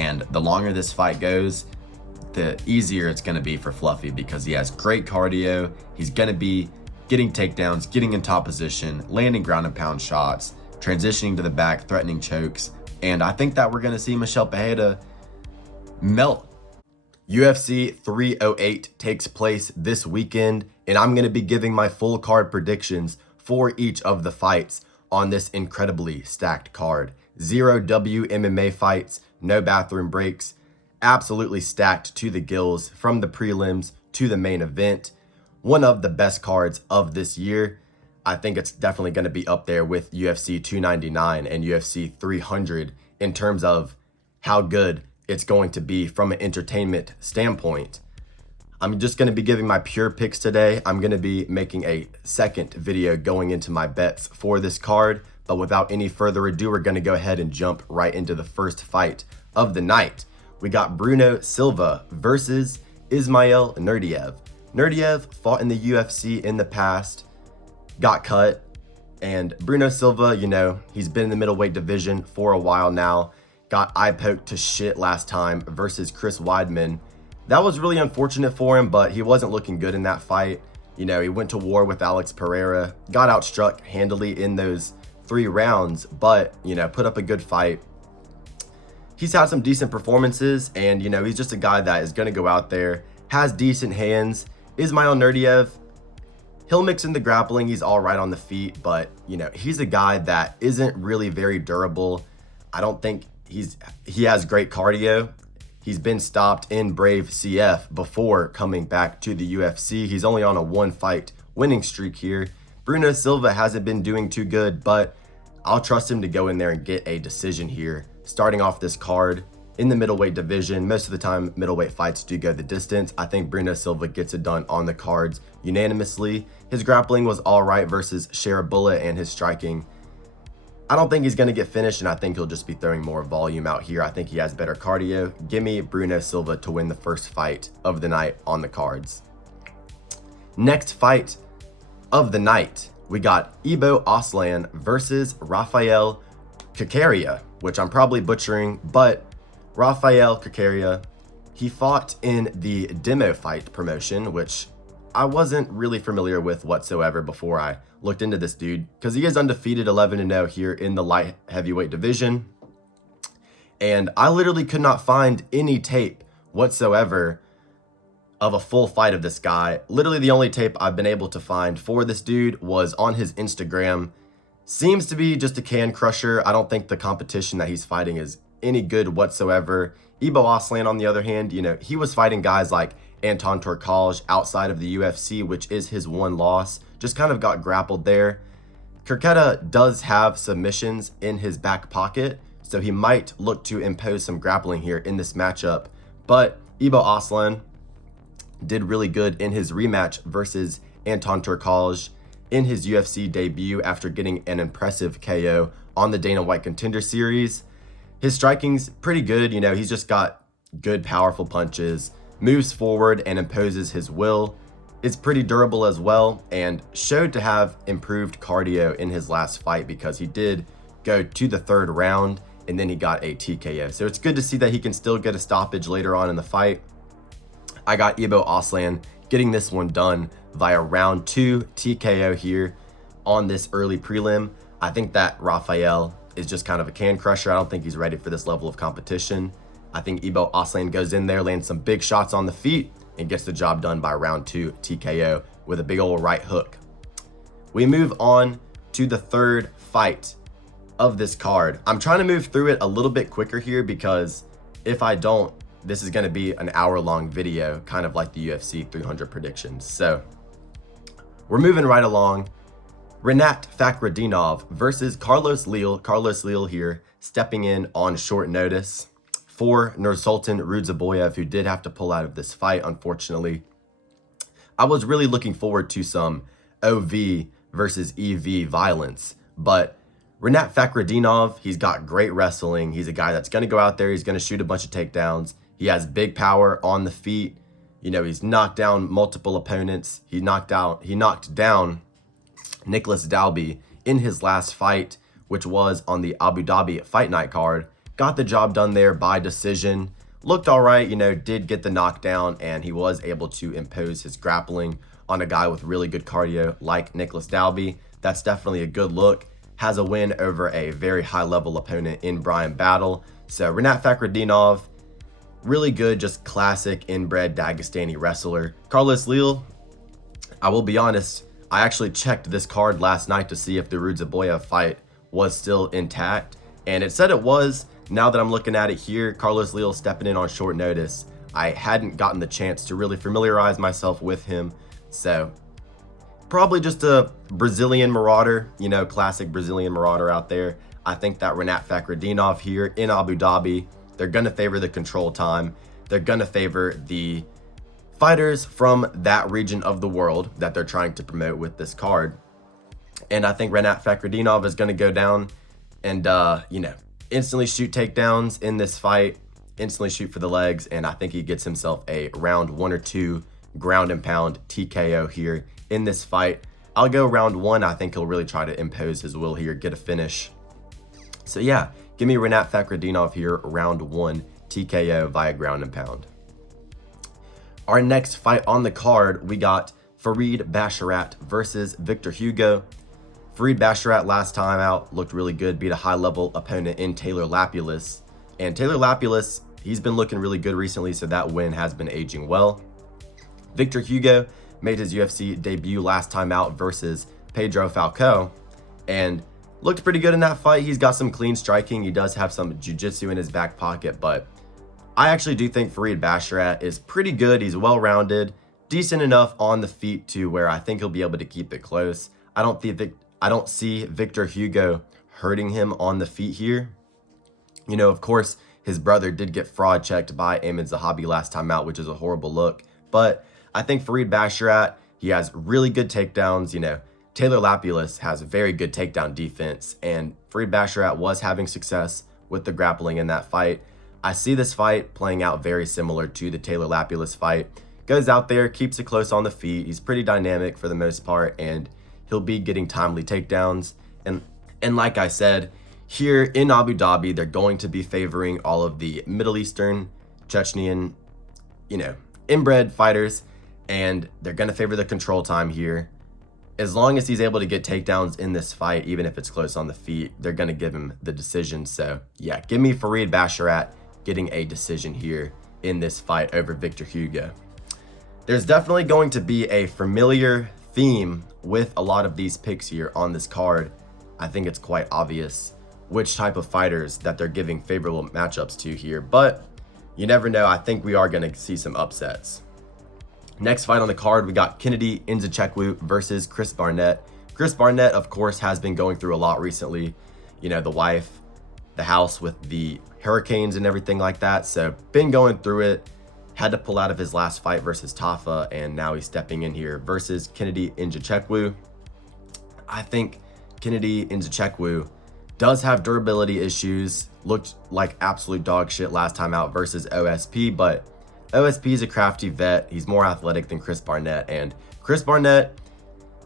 And the longer this fight goes, the easier it's going to be for Fluffy because he has great cardio. He's going to be getting takedowns, getting in top position, landing ground and pound shots, transitioning to the back, threatening chokes. And I think that we're going to see Michel Pereira melt. UFC 308 takes place this weekend, and I'm going to be giving my full card predictions for each of the fights on this incredibly stacked card. 0 WMMA fights, no bathroom breaks, absolutely stacked to the gills from the prelims to the main event. One of the best cards of this year. I think it's definitely going to be up there with UFC 299 and UFC 300 in terms of how good it's going to be from an entertainment standpoint. I'm just going to be giving my pure picks today. I'm going to be making a second video going into my bets for this card. But without any further ado, we're going to go ahead and jump right into the first fight of the night. We got Bruno Silva versus Ismail Nurdiev. Nurdiev fought in the UFC in the past, got cut, and Bruno Silva, you know, he's been in the middleweight division for a while now. Got eye poked to shit last time versus Chris Weidman. That was really unfortunate for him, but he wasn't looking good in that fight. You know, he went to war with Alex Pereira, got outstruck handily in those 3 rounds, but, you know, put up a good fight. He's had some decent performances, and, you know, he's just a guy that is going to go out there, has decent hands. Ismail Nurdiev, he'll mix in the grappling. He's all right on the feet, but, you know, he's a guy that isn't really very durable. I don't think he has great cardio. He's been stopped in Brave CF before coming back to the UFC. He's only on a 1-fight winning streak here. Bruno Silva hasn't been doing too good, but I'll trust him to go in there and get a decision here. Starting off this card in the middleweight division, most of the time middleweight fights do go the distance. I think Bruno Silva gets it done on the cards unanimously. His grappling was all right versus Shara, and his striking, I don't think he's going to get finished, and I think he'll just be throwing more volume out here. I think he has better cardio. Give me Bruno Silva to win the first fight of the night on the cards. Next fight of the night, we got Ibo Aslan versus Rafael Cerqueira, which I'm probably butchering, but Rafael Cerqueira, he fought in the demo fight promotion, which I wasn't really familiar with whatsoever before I looked into this dude, because he is undefeated 11-0 here in the light heavyweight division. And I literally could not find any tape whatsoever of a full fight of this guy. Literally the only tape I've been able to find for this dude was on his Instagram. Seems to be just a can crusher. I don't think the competition that he's fighting is any good whatsoever. Ibo Aslan, on the other hand, you know, he was fighting guys like Anton Torkalj outside of the UFC, which is his one loss. Just kind of got grappled there. Cerqueira does have submissions in his back pocket, so he might look to impose some grappling here in this matchup. But Ibo Aslan did really good in his rematch versus Anton Torkalj in his UFC debut after getting an impressive KO on the Dana White Contender Series. His striking's pretty good. You know, he's just got good, powerful punches, moves forward and imposes his will. Is pretty durable as well, and showed to have improved cardio in his last fight because he did go to the 3rd round and then he got a TKO. So it's good to see that he can still get a stoppage later on in the fight. I got Ibo Aslan getting this one done via round 2 TKO here on this early prelim. I think that Rafael is just kind of a can crusher. I don't think he's ready for this level of competition. I think Ibo Aslan goes in there, lands some big shots on the feet, and gets the job done by round 2 TKO with a big old right hook. We move on to the 3rd fight of this card. I'm trying to move through it a little bit quicker here because if I don't, this is going to be an hour-long video, kind of like the UFC 300 predictions. So we're moving right along. Rinat Fakhretdinov versus Carlos Leal. Carlos Leal here stepping in on short notice for Nursultan Rudzaboyev, who did have to pull out of this fight, unfortunately. I was really looking forward to some OV versus EV violence, but Rinat Fakhretdinov, he's got great wrestling. He's a guy that's going to go out there. He's going to shoot a bunch of takedowns. He has big power on the feet. You know, he's knocked down multiple opponents. He knocked down Nicholas Dalby in his last fight, which was on the Abu Dhabi Fight Night card. got the job done there by decision. Looked all right, you know, did get the knockdown, and he was able to impose his grappling on a guy with really good cardio like Nicholas Dalby. That's definitely a good look. Has a win over a very high-level opponent in Brian Battle. So Rinat Fakhretdinov, really good, just classic inbred Dagestani wrestler. Carlos Leal, I will be honest, I actually checked this card last night to see if the Rudzaboyev fight was still intact, and it said it was. Now that I'm looking at it here, Carlos Leal stepping in on short notice. I hadn't gotten the chance to really familiarize myself with him, so probably just a Brazilian marauder, you know, classic Brazilian marauder out there. I think that Rinat Fakhretdinov here in Abu Dhabi, they're going to favor the control time. They're going to favor the fighters from that region of the world that they're trying to promote with this card. And I think Rinat Fakhretdinov is going to go down and, you know, instantly shoot takedowns in this fight, instantly shoot for the legs, and I think he gets himself a round 1 or 2 ground and pound TKO here in this fight. I'll go round 1. I think he'll really try to impose his will here, get a finish. So yeah, give me Rinat Fakhretdinov here, round 1 TKO via ground and pound. Our next fight on the card, we got Farid Basharat versus Victor Hugo. Farid Basharat last time out looked really good, beat a high-level opponent in Taylor Lapulus. And Taylor Lapulus, he's been looking really good recently, so that win has been aging well. Victor Hugo made his UFC debut last time out versus Pedro Falcao and looked pretty good in that fight. He's got some clean striking. He does have some jiu-jitsu in his back pocket, but I actually do think Farid Basharat is pretty good. He's well-rounded, decent enough on the feet to where I think he'll be able to keep it close. I don't see Victor Hugo hurting him on the feet here. You know, of course, his brother did get fraud checked by Ahmed Zahabi last time out, which is a horrible look. But I think Farid Basharat, he has really good takedowns. You know, Taylor Lapulus has very good takedown defense, and Farid Basharat was having success with the grappling in that fight. I see this fight playing out very similar to the Taylor Lapulus fight. Goes out there, keeps it close on the feet. He's pretty dynamic for the most part, and he'll be getting timely takedowns. And like I said, here in Abu Dhabi, they're going to be favoring all of the Middle Eastern, Chechenian, you know, inbred fighters, and they're going to favor the control time here. As long as he's able to get takedowns in this fight, even if it's close on the feet, they're going to give him the decision. So yeah, give me Farid Basharat getting a decision here in this fight over Victor Hugo. There's definitely going to be a familiar theme with a lot of these picks here on this card. I think it's quite obvious which type of fighters that they're giving favorable matchups to here, but you never know. I think we are going to see some upsets. Next fight on the card, we got Kennedy Nzechukwu versus Chris Barnett. Chris Barnett, of course, has been going through a lot recently. You know, the wife, the house with the hurricanes and everything like that. So been going through it. Had to pull out of his last fight versus Tafa, and now he's stepping in here versus Kennedy Nzechukwu. I think Kennedy Nzechukwu does have durability issues. Looked like absolute dog shit last time out versus OSP, but OSP is a crafty vet. He's more athletic than Chris Barnett, and Chris Barnett,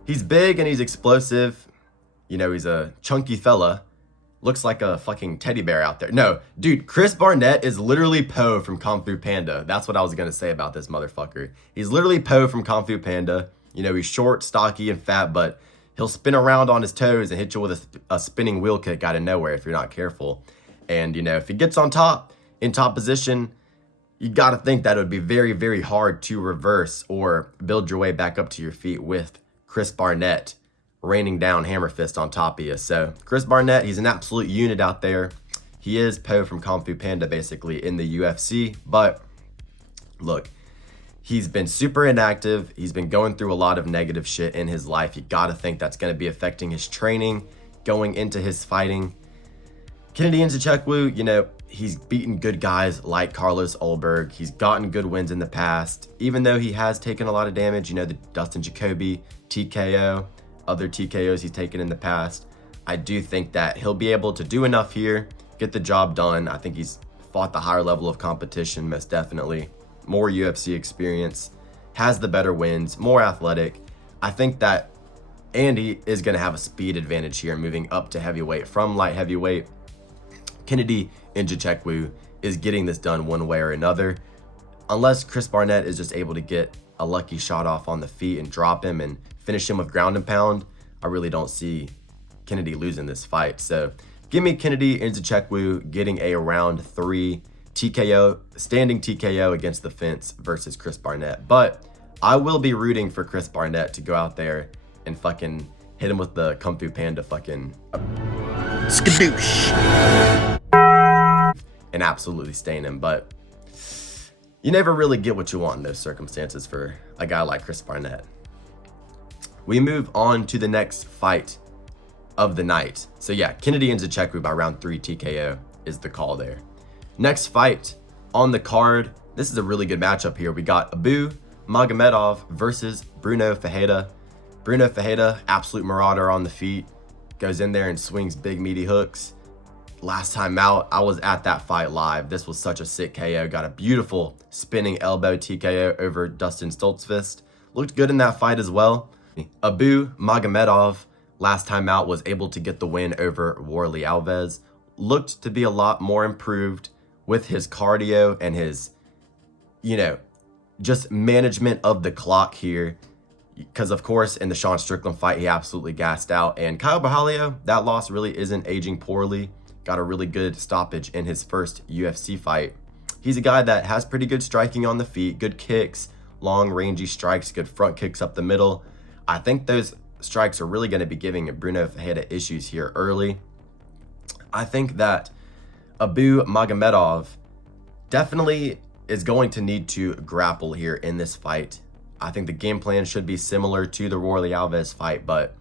he's big and he's explosive. You know, he's a chunky fella. Looks like a fucking teddy bear out there. No, dude, Chris Barnett is literally Poe from Kung Fu Panda. That's what I was going to say about this motherfucker. He's literally Poe from Kung Fu Panda. You know, he's short, stocky, and fat, but he'll spin around on his toes and hit you with a spinning wheel kick out of nowhere if you're not careful. And, you know, if he gets on top, in top position, you got to think that it would be very, very hard to reverse or build your way back up to your feet with Chris Barnett raining down hammer fist on top of you. So Chris Barnett, he's an absolute unit out there. He is Poe from Kung Fu Panda basically in the UFC, but look, he's been super inactive. He's been going through a lot of negative shit in his life. You got to think that's going to be affecting his training going into his fighting. Kennedy Nzechukwu, you know, he's beaten good guys like Carlos Ulberg. He's gotten good wins in the past, even though he has taken a lot of damage. You know, the Dustin Jacoby TKO, other TKOs he's taken in the past. I do think that he'll be able to do enough here, get the job done. I think he's fought the higher level of competition, most definitely. More UFC experience, has the better wins, more athletic. I think that Andy is going to have a speed advantage here moving up to heavyweight from light heavyweight. Kennedy Nzechukwu is getting this done one way or another. Unless Chris Barnett is just able to get a lucky shot off on the feet and drop him and finish him with ground and pound, I really don't see Kennedy losing this fight. So give me Kennedy Nzechukwu getting a round 3 TKO, standing TKO against the fence versus Chris Barnett. But I will be rooting for Chris Barnett to go out there and fucking hit him with the Kung Fu Panda fucking skadoosh and absolutely stain him. But you never really get what you want in those circumstances for a guy like Chris Barnett. We move on to the next fight of the night. So yeah, Kennedy Nzechukwu by round 3 TKO is the call there. Next fight on the card, this is a really good matchup here. We got Abu Magomedov versus Bruno Ferreira. Bruno Ferreira, absolute marauder on the feet, goes in there and swings big meaty hooks. Last time out, I was at that fight live. This was such a sick KO. Got a beautiful spinning elbow TKO over Dustin Stoltzfus. Looked good in that fight as well. Abu Magomedov, last time out, was able to get the win over Oralbai. Looked to be a lot more improved with his cardio and his, just management of the clock here. Because, of course, in the Sean Strickland fight, he absolutely gassed out. And Kyle Borralho, that loss really isn't aging poorly. Got a really good stoppage in his first UFC fight. He's a guy that has pretty good striking on the feet, good kicks, long rangy strikes, good front kicks up the middle. I think those strikes are really going to be giving Bruno Ferreira issues here early. I think that Abu Magomedov definitely is going to need to grapple here in this fight. I think the game plan should be similar to the Oralbai fight, but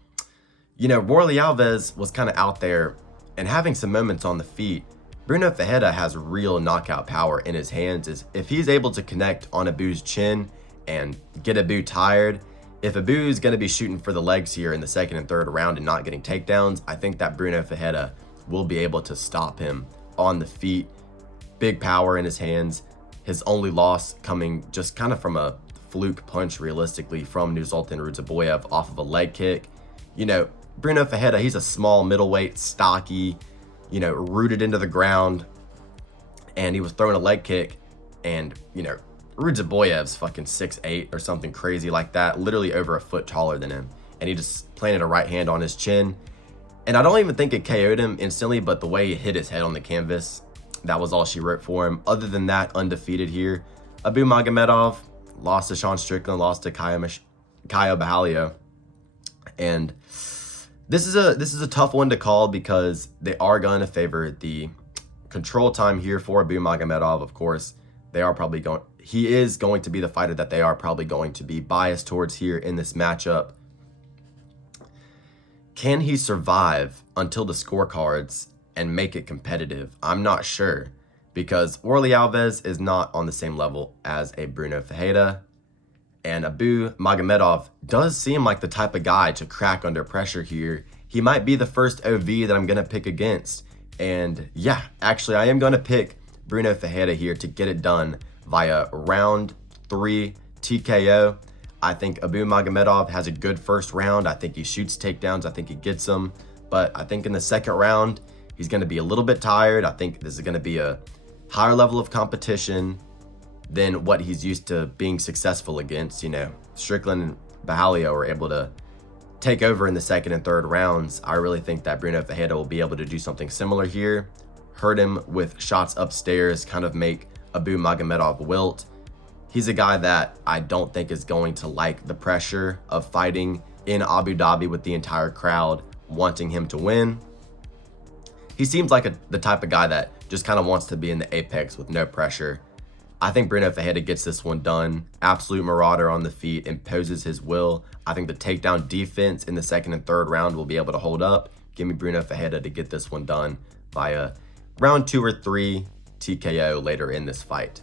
Oralbai was kind of out there and having some moments on the feet. Bruno Ferreira has real knockout power in his hands. If he's able to connect on Abu's chin and get Abu tired, if Abu is going to be shooting for the legs here in the second and third round and not getting takedowns, I think that Bruno Ferreira will be able to stop him on the feet. Big power in his hands. His only loss coming just kind of from a fluke punch, realistically, from Nursultan Rudzaboyev off of a leg kick. Bruno Ferreira, he's a small middleweight, stocky, rooted into the ground, and he was throwing a leg kick, and Rudzaboyev's fucking 6'8" or something crazy like that, literally over a foot taller than him, and he just planted a right hand on his chin, and I don't even think it KO'd him instantly, but the way he hit his head on the canvas, that was all she wrote for him. Other than that, undefeated here. Abu Magomedov lost to Sean Strickland, lost to Kyle Borralho, and this is a tough one to call because they are going to favor the control time here for Abu Magomedov. Of course, he is going to be the fighter that they are probably going to be biased towards here in this matchup. Can he survive until the scorecards and make it competitive? I'm not sure, because Oralbai is not on the same level as a Bruno Ferreira. And Abu Magomedov does seem like the type of guy to crack under pressure here. He might be the first OV that I'm going to pick against. And yeah, actually, I am going to pick Bruno Ferreira here to get it done via round 3 TKO. I think Abu Magomedov has a good first round. I think he shoots takedowns. I think he gets them. But I think in the second round, he's going to be a little bit tired. I think this is going to be a higher level of competition than what he's used to being successful against. Strickland and Borralho were able to take over in the second and third rounds. I really think that Bruno Ferreira will be able to do something similar here, hurt him with shots upstairs, kind of make Abu Magomedov wilt. He's a guy that I don't think is going to like the pressure of fighting in Abu Dhabi with the entire crowd wanting him to win. He seems like the type of guy that just kind of wants to be in the apex with no pressure. I think Bruno Ferreira gets this one done. Absolute marauder on the feet, imposes his will. I think the takedown defense in the second and third round will be able to hold up. Give me Bruno Ferreira to get this one done via round 2 or 3 TKO later in this fight.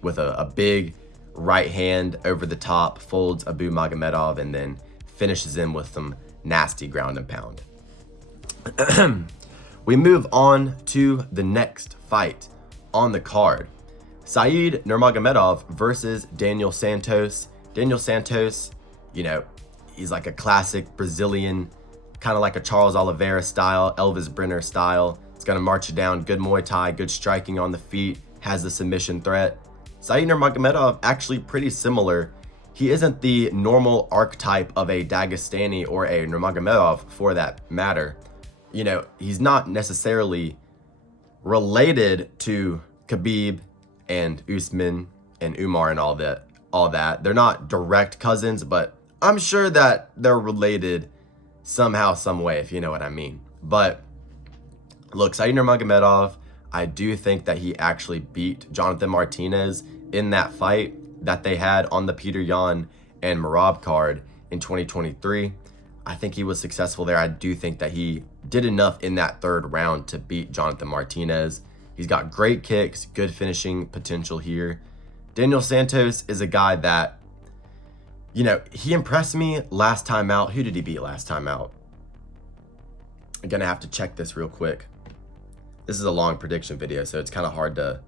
With a big right hand over the top, folds Abu Magomedov, and then finishes him with some nasty ground and pound. We move on to the next fight on the card. Said Nurmagomedov versus Daniel Santos. Daniel Santos, he's like a classic Brazilian, kind of like a Charles Oliveira style, Elvis Brenner style. It's going to march it down. Good Muay Thai, good striking on the feet, has the submission threat. Saeed Nurmagomedov actually pretty similar. He isn't the normal archetype of a Dagestani or a Nurmagomedov for that matter. You know, he's not necessarily related to Khabib and Usman and Umar and all that. They're not direct cousins, but I'm sure that they're related somehow, some way, if you know what I mean. But look, Saeed Nurmagomedov, I do think that he actually beat Jonathan Martinez in that fight that they had on the Petrosyan and Merab card in 2023. I think he was successful there. I do think that he did enough in that third round to beat Jonathan Martinez. He's got great kicks, good finishing potential here. Daniel Santos is a guy that, you know, he impressed me last time out. Who did he beat last time out? I'm going to have to check this real quick. This is a long prediction video, so it's kind of hard to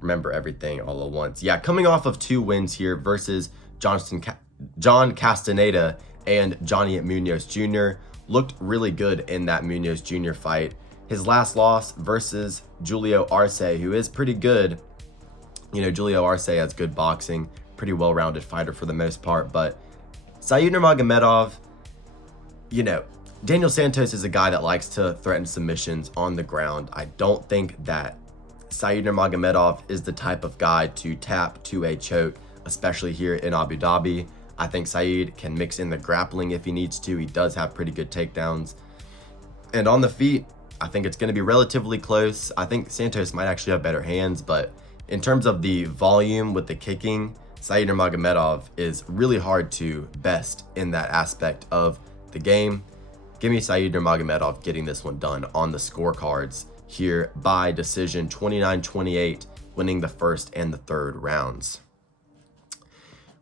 remember everything all at once. Yeah, coming off of 2 wins here versus John Castaneda and Johnny Munoz Jr. Looked really good in that Munoz Jr. fight. His last loss versus Julio Arce, who is pretty good. You know, Julio Arce has good boxing, pretty well-rounded fighter for the most part. But Saeed Nurmagomedov, you know, Daniel Santos is a guy that likes to threaten submissions on the ground. I don't think that Saeed Nurmagomedov is the type of guy to tap to a choke, especially here in Abu Dhabi. I think Saeed can mix in the grappling if he needs to. He does have pretty good takedowns. And on the feet, I think it's going to be relatively close. I think Santos might actually have better hands, but in terms of the volume with the kicking, Saeed Nurmagomedov is really hard to best in that aspect of the game. Give me Saeed Nurmagomedov getting this one done on the scorecards here by decision, 29-28, winning the first and the third rounds.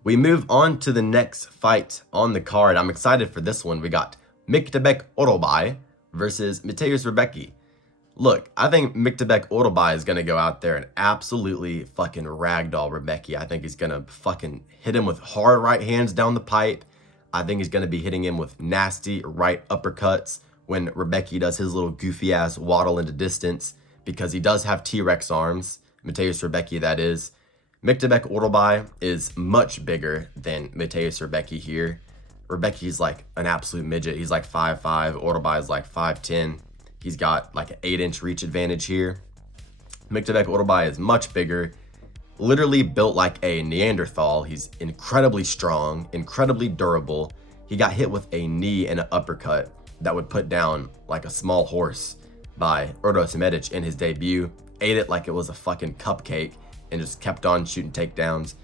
We move on to the next fight on the card. I'm excited for this one. We got Myktabek Oralbai versus Mateusz Rebecki. Look, I think Myktabek Oralbai is going to go out there and absolutely fucking ragdoll Rebecki. I think he's going to fucking hit him with hard right hands down the pipe. I think he's going to be hitting him with nasty right uppercuts when Rebecki does his little goofy ass waddle into distance, because he does have T-Rex arms. Mateusz Rebecki, that is. Myktabek Oralbai is much bigger than Mateusz Rebecki here. Rebecki's like an absolute midget. He's like 5'5". Oralbai is like 5'10". He's got like an 8-inch reach advantage here. Myktabek Oralbai is much bigger, literally built like a Neanderthal. He's incredibly strong, incredibly durable. He got hit with a knee and an uppercut that would put down like a small horse by Uros Medic in his debut. Ate it like it was a fucking cupcake and just kept on shooting takedowns.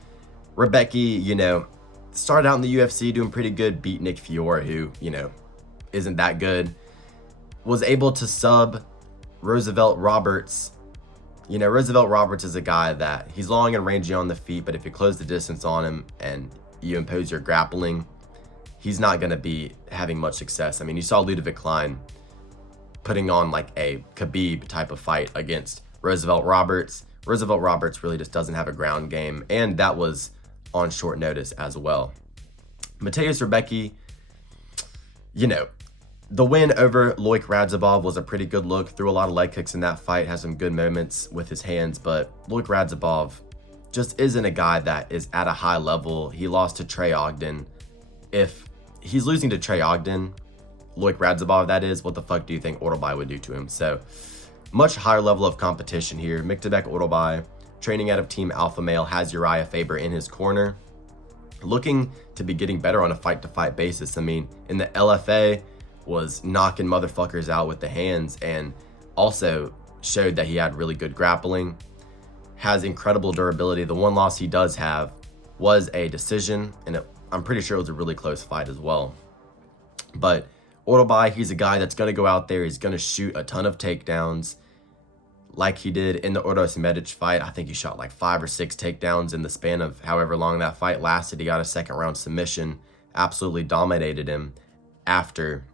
Rebecki, you know, started out in the UFC doing pretty good, beat Nick Fiore, who, you know, isn't that good. Was able to sub Roosevelt Roberts. You know, Roosevelt Roberts is a guy that he's long and rangy on the feet, but if you close the distance on him and you impose your grappling, he's not going to be having much success. I mean, you saw Ludovic Klein putting on like a Khabib type of fight against Roosevelt Roberts. Roosevelt Roberts really just doesn't have a ground game, and that was on short notice as well. Mateusz Rebecki, you know, the win over Loic Radzhabov was a pretty good look. Threw a lot of leg kicks in that fight, has some good moments with his hands, but Loic Radzhabov just isn't a guy that is at a high level. He lost to Trey Ogden. If he's losing to Trey Ogden, Loic Radzhabov that is, what the fuck do you think Oralbai would do to him? So much higher level of competition here. Myktabek Oralbai, training out of Team Alpha Male, has Uriah Faber in his corner, looking to be getting better on a fight-to-fight basis. I mean, in the LFA, was knocking motherfuckers out with the hands, and also showed that he had really good grappling, has incredible durability. The one loss he does have was a decision, and I'm pretty sure it was a really close fight as well. But Oralbai, he's a guy that's going to go out there, he's going to shoot a ton of takedowns like he did in the Uros Medic fight. I think he shot like 5 or 6 takedowns in the span of however long that fight lasted. He got a second round submission, absolutely dominated him after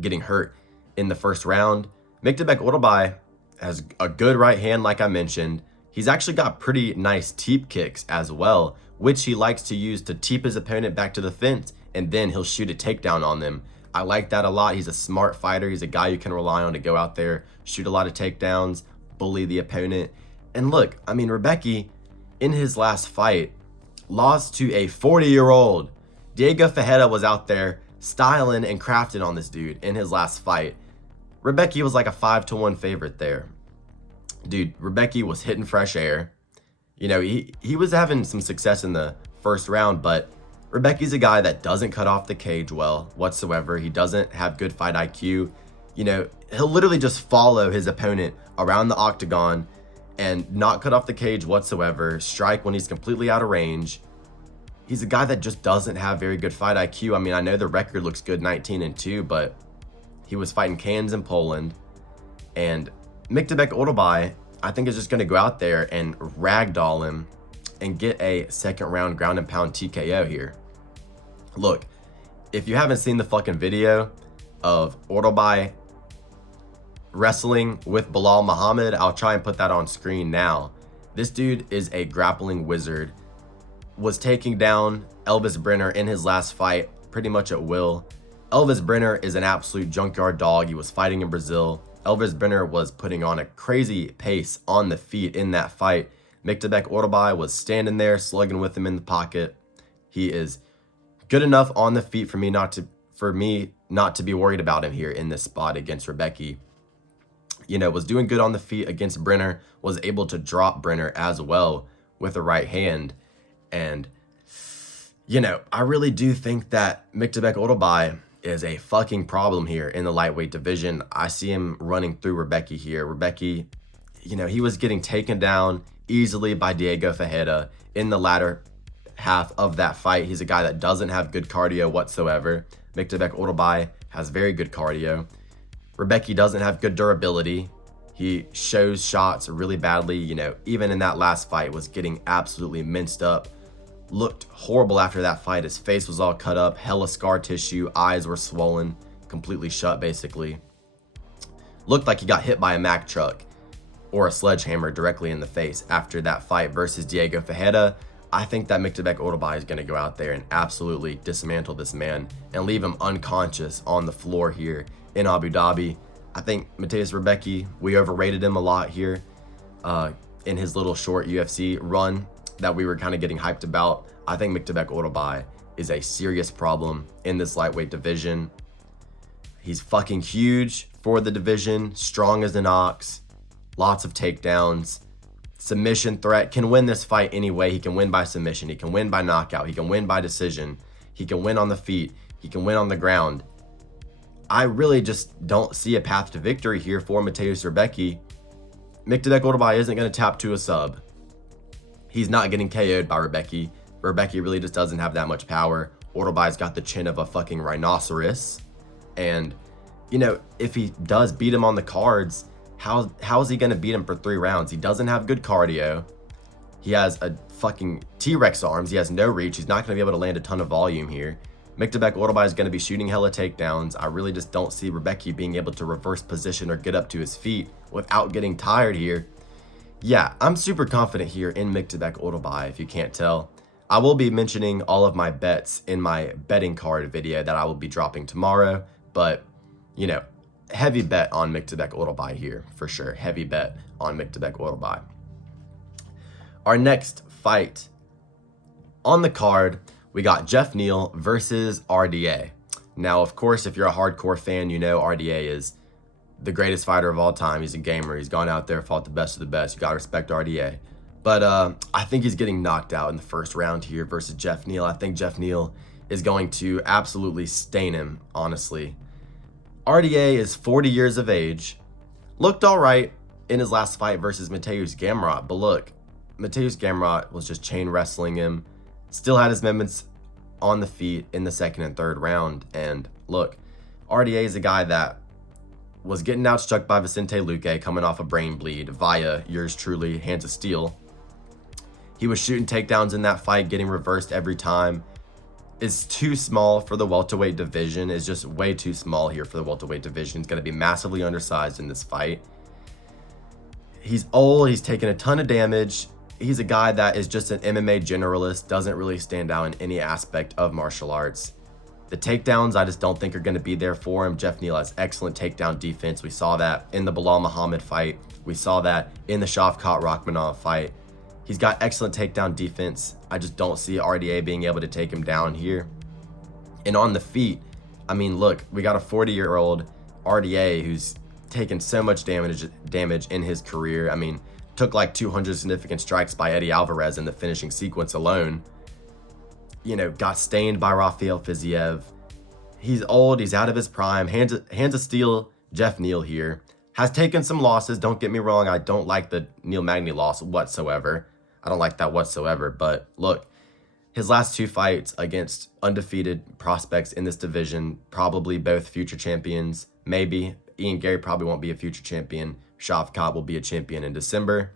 getting hurt in the first round. Myktabek Oralbai has a good right hand, like I mentioned. He's actually got pretty nice teep kicks as well, which he likes to use to teep his opponent back to the fence, and then he'll shoot a takedown on them. I like that a lot. He's a smart fighter. He's a guy you can rely on to go out there, shoot a lot of takedowns, bully the opponent. And look, I mean, Rebecki, in his last fight, lost to a 40-year-old. Diego Ferreira was out there styling and crafting on this dude in his last fight. Rebecki was like a 5-1 favorite there. Dude, Rebecki was hitting fresh air. You know, he was having some success in the first round, but Rebecki's a guy that doesn't cut off the cage well whatsoever. He doesn't have good fight IQ. You know, he'll literally just follow his opponent around the octagon and not cut off the cage whatsoever, strike when he's completely out of range. He's a guy that just doesn't have very good fight IQ. I mean, I know the record looks good, 19-2, but he was fighting cans in Poland. And Oralbai, I think, is just going to go out there and ragdoll him and get a second round ground and pound TKO here. Look, if you haven't seen the fucking video of Oralbai wrestling with Belal Muhammad, I'll try and put that on screen now. This dude is a grappling wizard. Was taking down Elvis Brenner in his last fight pretty much at will. Elvis Brenner is an absolute junkyard dog. He was fighting in Brazil. Elvis Brenner was putting on a crazy pace on the feet in that fight. Oralbai was standing there, slugging with him in the pocket. He is good enough on the feet for me not to be worried about him here in this spot against Rebecki. You know, was doing good on the feet against Brenner, was able to drop Brenner as well with the right hand. And, you know, I really do think that Oralbai is a fucking problem here in the lightweight division. I see him running through Rebecki here. Rebecki, you know, he was getting taken down easily by Diego Ferreira in the latter half of that fight. He's a guy that doesn't have good cardio whatsoever. Oralbai has very good cardio. Rebecki doesn't have good durability. He shows shots really badly. You know, even in that last fight was getting absolutely minced up. Looked horrible after that fight. His face was all cut up, hella scar tissue, eyes were swollen, completely shut basically. Looked like he got hit by a Mack truck or a sledgehammer directly in the face after that fight versus Diego Ferreira. I think that Oralbai is going to go out there and absolutely dismantle this man and leave him unconscious on the floor here in Abu Dhabi. I think Mateusz Rebecki, we overrated him a lot here in his little short UFC run that we were kind of getting hyped about. I think Oralbai is a serious problem in this lightweight division. He's fucking huge for the division, strong as an ox, lots of takedowns, submission threat, can win this fight anyway. He can win by submission, he can win by knockout, he can win by decision, he can win on the feet, he can win on the ground. I really just don't see a path to victory here for Mateusz Rebecki. Oralbai isn't going to tap to a sub. He's not getting KO'd by Rebecki. Rebecki really just doesn't have that much power. Oralbai's got the chin of a fucking rhinoceros. And, you know, if he does beat him on the cards, how is he going to beat him for 3 rounds? He doesn't have good cardio. He has a fucking T-Rex arms. He has no reach. He's not going to be able to land a ton of volume here. Oralbai is going to be shooting hella takedowns. I really just don't see Rebecki being able to reverse position or get up to his feet without getting tired here. Yeah, I'm super confident here in Oralbai, if you can't tell. I will be mentioning all of my bets in my betting card video that I will be dropping tomorrow, but, you know, heavy bet on Oralbai here, for sure. Heavy bet on Oralbai. Our next fight on the card, we got Geoff Neal versus RDA. Now, of course, if you're a hardcore fan, you know RDA is the greatest fighter of all time. He's a gamer. He's gone out there, fought the best of the best. You got to respect RDA. But I think he's getting knocked out in the first round here versus Geoff Neal. I think Geoff Neal is going to absolutely stain him, honestly. RDA is 40 years of age. Looked all right in his last fight versus Mateusz Gamrot. But look, Mateusz Gamrot was just chain wrestling him. Still had his moments on the feet in the second and third round. And look, RDA is a guy that was getting outstruck by Vicente Luque coming off a brain bleed via yours truly, hands of steel. He was shooting takedowns in that fight, getting reversed every time. Is too small for the welterweight division. Is just way too small here for the welterweight division. He's going to be massively undersized in this fight. He's old. He's taken a ton of damage. He's a guy that is just an MMA generalist. Doesn't really stand out in any aspect of martial arts. The takedowns, I just don't think are going to be there for him. Geoff Neal has excellent takedown defense. We saw that in the Belal Muhammad fight. We saw that in the Shavkat Rakhmonov fight. He's got excellent takedown defense. I just don't see RDA being able to take him down here. And on the feet, I mean, look, we got a 40-year-old RDA who's taken so much damage in his career. I mean, took like 200 significant strikes by Eddie Alvarez in the finishing sequence alone. You know, got stained by Rafael Fiziev. He's old, he's out of his prime. Hands of steel, Geoff Neal here. Has taken some losses, don't get me wrong. I don't like the Neil Magny loss whatsoever. I don't like that whatsoever. But look, his last 2 fights against undefeated prospects in this division, probably both future champions. Maybe. Ian Gary probably won't be a future champion. Shavkat will be a champion in December.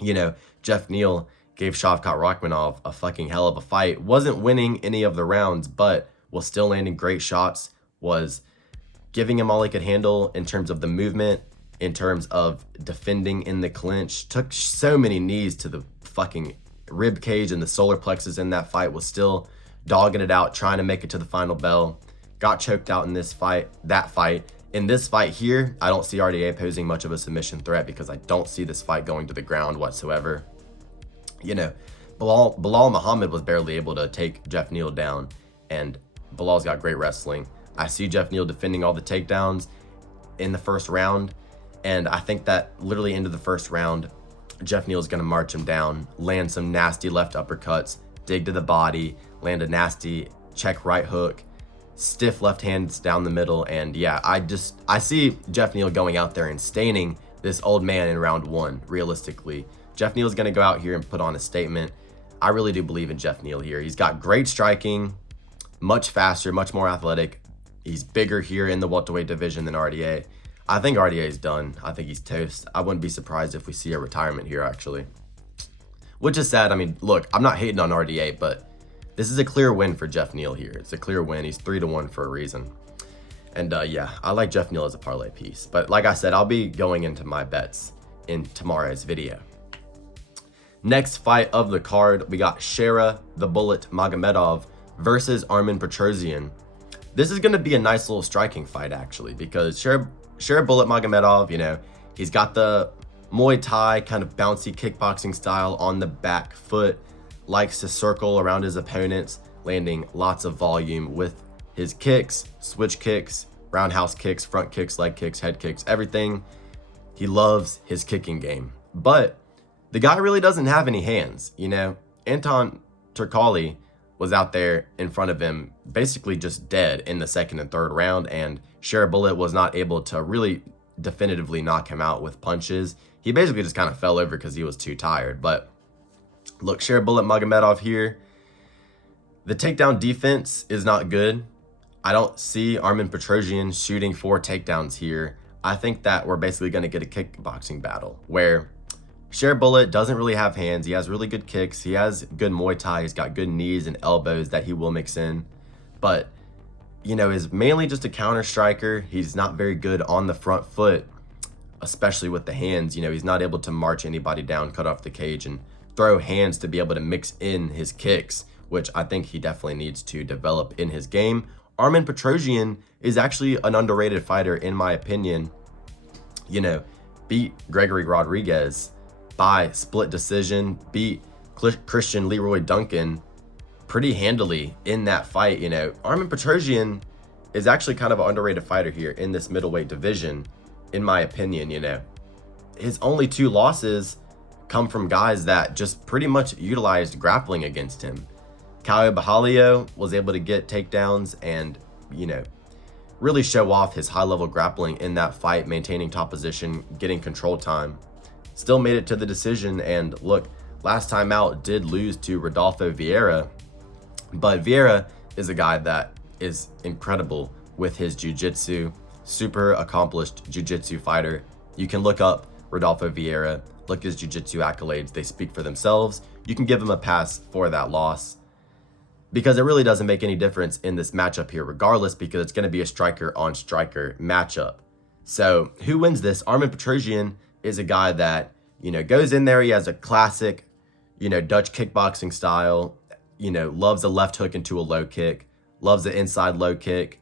You know, Geoff Neal gave Shavkat Rakhmonov a fucking hell of a fight. Wasn't winning any of the rounds, but was still landing great shots. Was giving him all he could handle in terms of the movement, in terms of defending in the clinch. Took so many knees to the fucking rib cage and the solar plexus in that fight. Was still dogging it out, trying to make it to the final bell. Got choked out in this fight, that fight. In this fight here, I don't see RDA posing much of a submission threat because I don't see this fight going to the ground whatsoever. You know, Belal Muhammad was barely able to take Geoff Neal down, and Belal's got great wrestling. I see Geoff Neal defending all the takedowns in the first round, and I think that literally into the first round, Geoff Neal's going to march him down, land some nasty left uppercuts, dig to the body, land a nasty check right hook, stiff left hands down the middle, and yeah, I see Geoff Neal going out there and staining this old man in round 1, realistically. Geoff Neal's going to go out here and put on a statement. I really do believe in Geoff Neal here. He's got great striking, much faster, much more athletic. He's bigger here in the welterweight division than RDA. I think RDA is done. I think he's toast. I wouldn't be surprised if we see a retirement here, actually. Which is sad. I mean, look, I'm not hating on RDA, but this is a clear win for Geoff Neal here. It's a clear win. He's 3-1 for a reason. And yeah, I like Geoff Neal as a parlay piece. But like I said, I'll be going into my bets in tomorrow's video. Next fight of the card, we got Shara the Bullet Magomedov versus Armen Petrosyan. This is going to be a nice little striking fight, actually, because Shara Bullet Magomedov, you know, he's got the Muay Thai kind of bouncy kickboxing style on the back foot, likes to circle around his opponents, landing lots of volume with his kicks, switch kicks, roundhouse kicks, front kicks, leg kicks, head kicks, everything. He loves his kicking game. But the guy really doesn't have any hands, you know. Anton Turkalj was out there in front of him, basically just dead in the second and third round, and Shara Bullet was not able to really definitively knock him out with punches. He basically just kind of fell over because he was too tired. But look, Shara Bullet Magomedov here, the takedown defense is not good. I don't see Armen Petrosyan shooting 4 takedowns here. I think that we're basically going to get a kickboxing battle where Shara Bullet doesn't really have hands. He has really good kicks. He has good Muay Thai. He's got good knees and elbows that he will mix in. But, you know, is mainly just a counter striker. He's not very good on the front foot, especially with the hands. You know, he's not able to march anybody down, cut off the cage, and throw hands to be able to mix in his kicks, which I think he definitely needs to develop in his game. Armen Petrosyan is actually an underrated fighter, in my opinion. You know, beat Gregory Rodriguez by split decision, beat Christian Leroy Duncan pretty handily in that fight. You know, Armen Petrosyan is actually kind of an underrated fighter here in this middleweight division, in my opinion. You know, his only 2 losses come from guys that just pretty much utilized grappling against him. Caio Borralho was able to get takedowns and, you know, really show off his high-level grappling in that fight, maintaining top position, getting control time. Still made it to the decision, and look, last time out did lose to Rodolfo Vieira, but Vieira is a guy that is incredible with his jiu-jitsu, super accomplished jiu-jitsu fighter. You can look up Rodolfo Vieira, look at his jiu-jitsu accolades, they speak for themselves. You can give him a pass for that loss, because it really doesn't make any difference in this matchup here regardless, because it's going to be a striker on striker matchup. So who wins this? Armen Petrosyan is a guy that, you know, goes in there. He has a classic, you know, Dutch kickboxing style, you know, loves a left hook into a low kick, loves the inside low kick,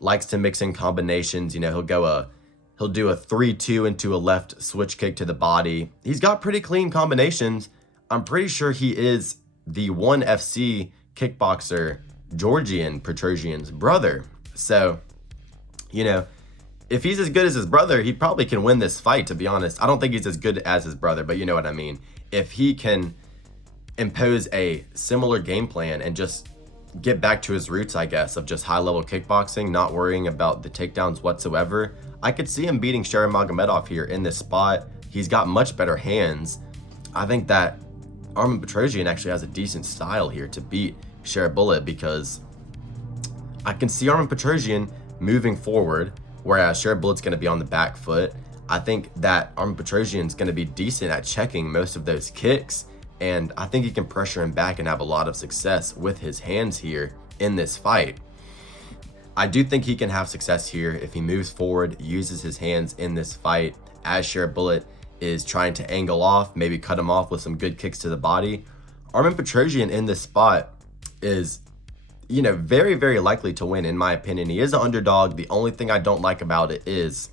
likes to mix in combinations. You know, he'll do a 3-2 into a left switch kick to the body. He's got pretty clean combinations. I'm pretty sure he is the ONE FC kickboxer Georgian Petrosyan's brother. So, you know, if he's as good as his brother, he probably can win this fight, to be honest. I don't think he's as good as his brother, but you know what I mean. If he can impose a similar game plan and just get back to his roots, I guess, of just high-level kickboxing, not worrying about the takedowns whatsoever, I could see him beating Shara Magomedov here in this spot. He's got much better hands. I think that Armen Petrosyan actually has a decent style here to beat Shara because I can see Armen Petrosyan moving forward, whereas Shara going to be on the back foot. I think that Armen Petrosyan's going to be decent at checking most of those kicks, and I think he can pressure him back and have a lot of success with his hands here in this fight. I do think he can have success here if he moves forward, uses his hands in this fight, as Shara is trying to angle off, maybe cut him off with some good kicks to the body. Armen Petrosyan in this spot is, you know, very, very likely to win, in my opinion. He is an underdog. The only thing I don't like about it is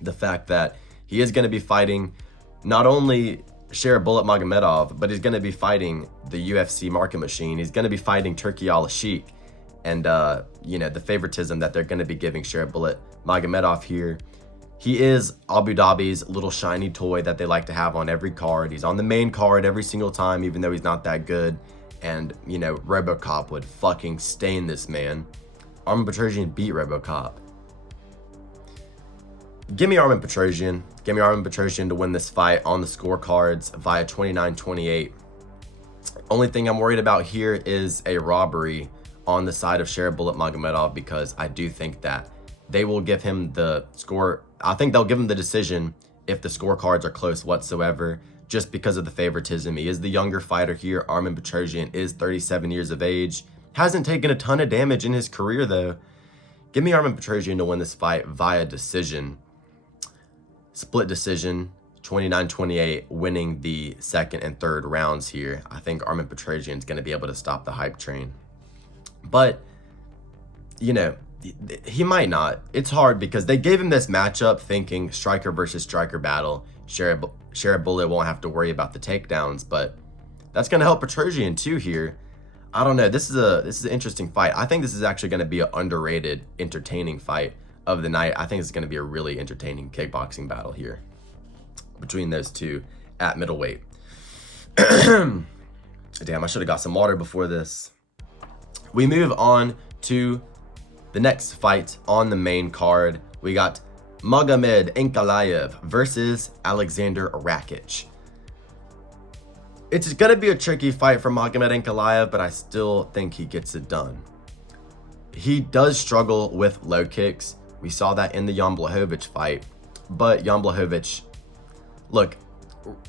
the fact that he is going to be fighting not only Shara Magomedov, but he's going to be fighting the UFC market machine. He's going to be fighting Turki Al-Sheikh. And, you know, the favoritism that they're going to be giving Shara Magomedov here. He is Abu Dhabi's little shiny toy that they like to have on every card. He's on the main card every single time, even though he's not that good. And, you know, RoboCop would fucking stain this man. Armen Petrosyan beat RoboCop. Give me Armen Petrosyan. Give me Armen Petrosyan to win this fight on the scorecards via 29-28. Only thing I'm worried about here is a robbery on the side of Shara Magomedov, because I do think that they will give him the score. I think they'll give him the decision if the scorecards are close whatsoever, just because of the favoritism. He is the younger fighter here. Armen Petrosyan is 37 years of age. Hasn't taken a ton of damage in his career, though. Give me Armen Petrosyan to win this fight via decision. Split decision, 29-28, winning the second and third rounds here. I think Armen Petrosyan is going to be able to stop the hype train. But, you know, he might not. It's hard because they gave him this matchup thinking striker versus striker battle. Shara won't have to worry about the takedowns, but that's going to help Petrosyan too here. I don't know. This is an interesting fight. I think this is actually going to be an underrated, entertaining fight of the night. I think it's going to be a really entertaining kickboxing battle here between those two at middleweight. Damn, I should have got some water before this. We move on to the next fight on the main card. We got Magomed Ankalaev versus Alexander Rakic. It's going to be a tricky fight for Magomed Ankalaev, but I still think he gets it done. He does struggle with low kicks. We saw that in the Jan Blachowicz fight, but Jan Blachowicz, look,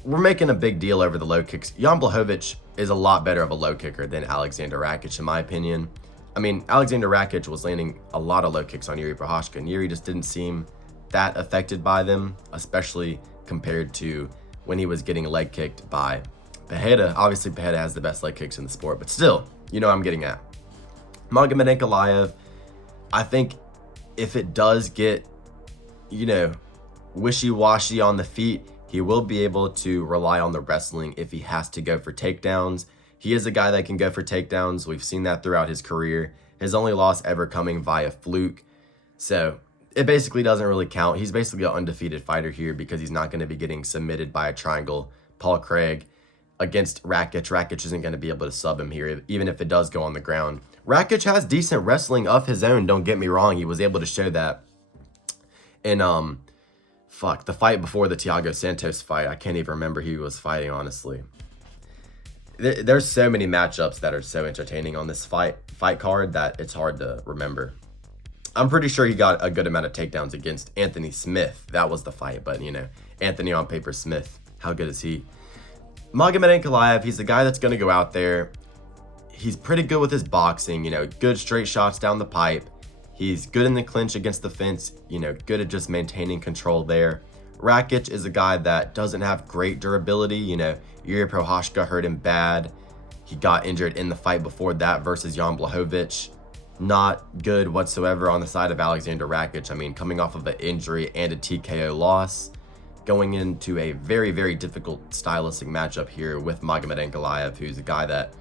we're making a big deal over the low kicks. Jan Blachowicz is a lot better of a low kicker than Alexander Rakic, in my opinion. I mean, Alexander Rakic was landing a lot of low kicks on Yuri Prochazka, and Yuri just didn't seem that affected by them, especially compared to when he was getting leg kicked by Ferreira. Obviously, Ferreira has the best leg kicks in the sport, but still, you know what I'm getting at. Magomed Ankalaev, I think if it does get, you know, wishy-washy on the feet, he will be able to rely on the wrestling if he has to go for takedowns. He is a guy that can go for takedowns. We've seen that throughout his career. His only loss ever coming via fluke. So it basically doesn't really count. He's basically an undefeated fighter here because he's not going to be getting submitted by a triangle. Paul Craig against Rakic. Rakic isn't going to be able to sub him here, even if it does go on the ground. Rakic has decent wrestling of his own, don't get me wrong. He was able to show that in the fight before the Thiago Santos fight. I can't even remember who he was fighting, honestly. There's so many matchups that are so entertaining on this fight card that it's hard to remember. I'm pretty sure he got a good amount of takedowns against Anthony Smith. That was the fight, but, you know, Anthony on paper Smith, how good is he? Magomed Ankalaev, he's the guy that's going to go out there. He's pretty good with his boxing, you know, good straight shots down the pipe. He's good in the clinch against the fence, you know, good at just maintaining control there. Rakic is a guy that doesn't have great durability. You know, Yuri Prochazka hurt him bad. He got injured in the fight before that versus Jan Blachowicz. not good whatsoever on the side of Alexander Rakic. I mean, coming off of an injury and a TKO loss, going into a very, very difficult stylistic matchup here with Magomed Ankalaev, who's a guy that,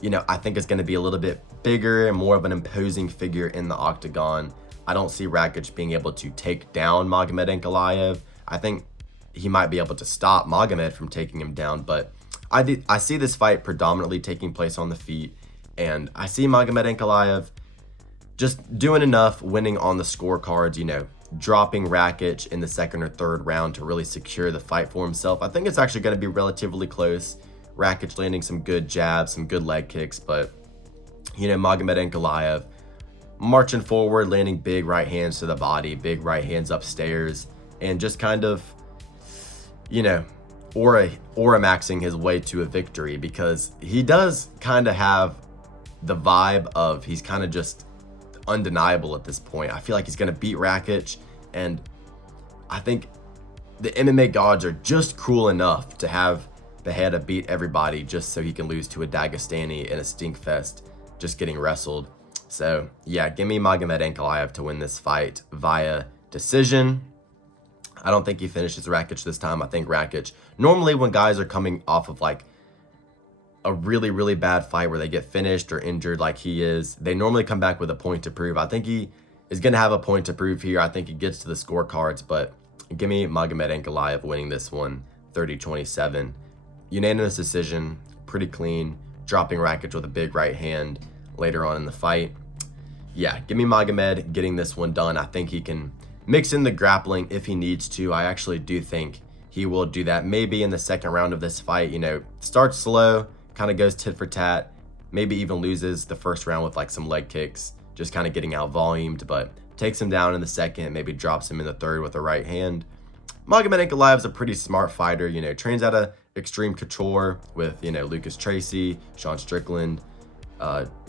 you know, I think is going to be a little bit bigger and more of an imposing figure in the octagon. I don't see Rakic being able to take down Magomed Ankalaev. I think he might be able to stop Magomed from taking him down, but I see this fight predominantly taking place on the feet, and I see Magomed Ankalaev just doing enough, winning on the scorecards, you know, dropping Rakic in the second or third round to really secure the fight for himself. I think it's actually going to be relatively close. Rakic landing some good jabs, some good leg kicks, but, you know, Magomed Ankalaev marching forward, landing big right hands to the body, big right hands upstairs, and just kind of, you know, aura maxing his way to a victory, because he does kind of have the vibe of he's kind of just undeniable at this point. I feel like he's going to beat Rakic, and I think the MMA gods are just cruel enough to have Ferreira beat everybody just so he can lose to a Dagestani in a stink fest just getting wrestled. So yeah, give me Magomed Ankalaev to win this fight via decision. I don't think he finishes Rakic this time. I think Rakic, normally when guys are coming off of like a really, really bad fight where they get finished or injured like he is, they normally come back with a point to prove. I think he is going to have a point to prove here. I think he gets to the scorecards, but give me Magomed Ankalaev winning this one 30-27. Unanimous decision, pretty clean, dropping Rakic with a big right hand later on in the fight. Yeah, give me Magomed getting this one done. I think he can mix in the grappling if he needs to. I actually do think he will do that. Maybe in the second round of this fight, you know, starts slow, kind of goes tit for tat, maybe even loses the first round with like some leg kicks, just kind of getting out volumed, but takes him down in the second, maybe drops him in the third with a right hand. Magomed Ankalaev is a pretty smart fighter, you know, trains out of Extreme Couture with, you know, Lucas Tracy, Sean Strickland,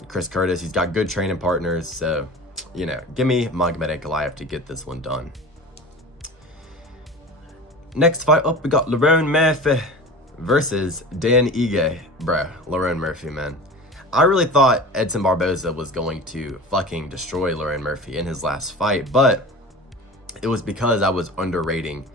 Chris Curtis. He's got good training partners, so, you know, give me Magomed Ankalaev to get this one done. Next fight up, we got Lerone Murphy versus Dan Ige. Bro, Lerone Murphy, man. I really thought Edson Barboza was going to fucking destroy Lerone Murphy in his last fight, but it was because I was underrating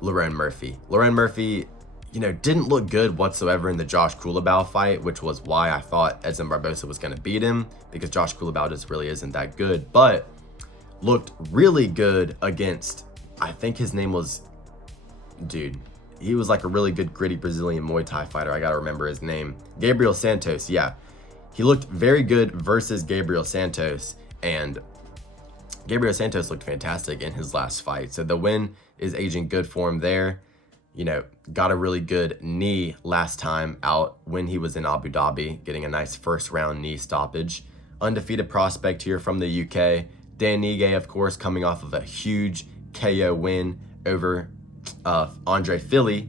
Lerone Murphy. Lerone Murphy, you know, didn't look good whatsoever in the Josh Culibao fight, which was why I thought Edson Barboza was going to beat him, because Josh Culibao just really isn't that good, but looked really good against, I think his name was, dude, he was like a really good gritty Brazilian Muay Thai fighter. I got to remember his name. Gabriel Santos, yeah. He looked very good versus Gabriel Santos, and Gabriel Santos looked fantastic in his last fight. So the win is aging good for him there. You know, got a really good knee last time out when he was in Abu Dhabi, getting a nice first round knee stoppage. Undefeated prospect here from the UK. Dan Ige, of course, coming off of a huge KO win over Andre Philly.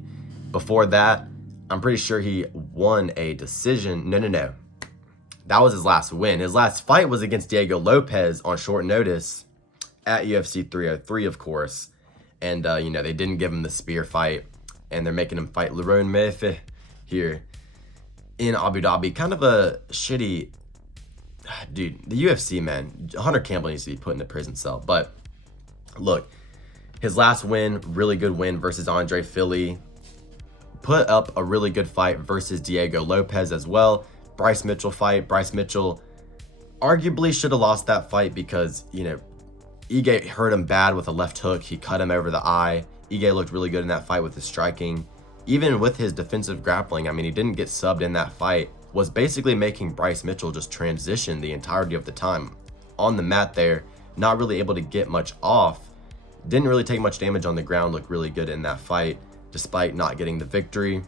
Before that, I'm pretty sure he won a decision. No. That was his last win. His last fight was against Diego Lopez on short notice at UFC 303, of course. And, you know, they didn't give him the spear fight, and they're making him fight Lerone Murphy here in Abu Dhabi. Kind of a shitty, dude, the UFC, man. Hunter Campbell needs to be put in a prison cell. But look, his last win, really good win versus Andre Philly. Put up a really good fight versus Diego Lopez as well. Bryce Mitchell fight. Bryce Mitchell arguably should have lost that fight because, you know, Ige hurt him bad with a left hook. He cut him over the eye. Ige looked really good in that fight with his striking. Even with his defensive grappling, I mean, he didn't get subbed in that fight. Was basically making Bryce Mitchell just transition the entirety of the time on the mat there. Not really able to get much off. Didn't really take much damage on the ground. Looked really good in that fight despite not getting the victory.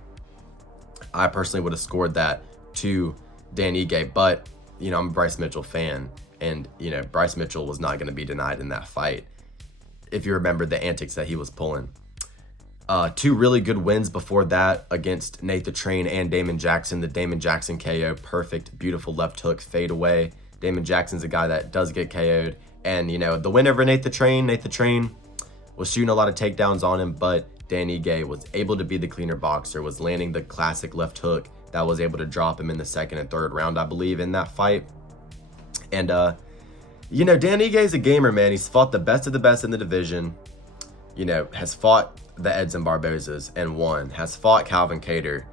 I personally would have scored that to Dan Ige, but, you know, I'm a Bryce Mitchell fan. And, you know, Bryce Mitchell was not going to be denied in that fight, if you remember the antics that he was pulling. Two really good wins before that against Nate the Train and Damon Jackson. The Damon Jackson KO, perfect, beautiful left hook, fade away. Damon Jackson's a guy that does get KO'd. And, you know, the win over Nate the Train was shooting a lot of takedowns on him, but Dan Ige was able to be the cleaner boxer, was landing the classic left hook that was able to drop him in the second and third round, I believe, in that fight. And, you know, Dan Ige is a gamer, man. He's fought the best of the best in the division. You know, has fought the Edson Barbosas and won. Has fought Calvin Kattar,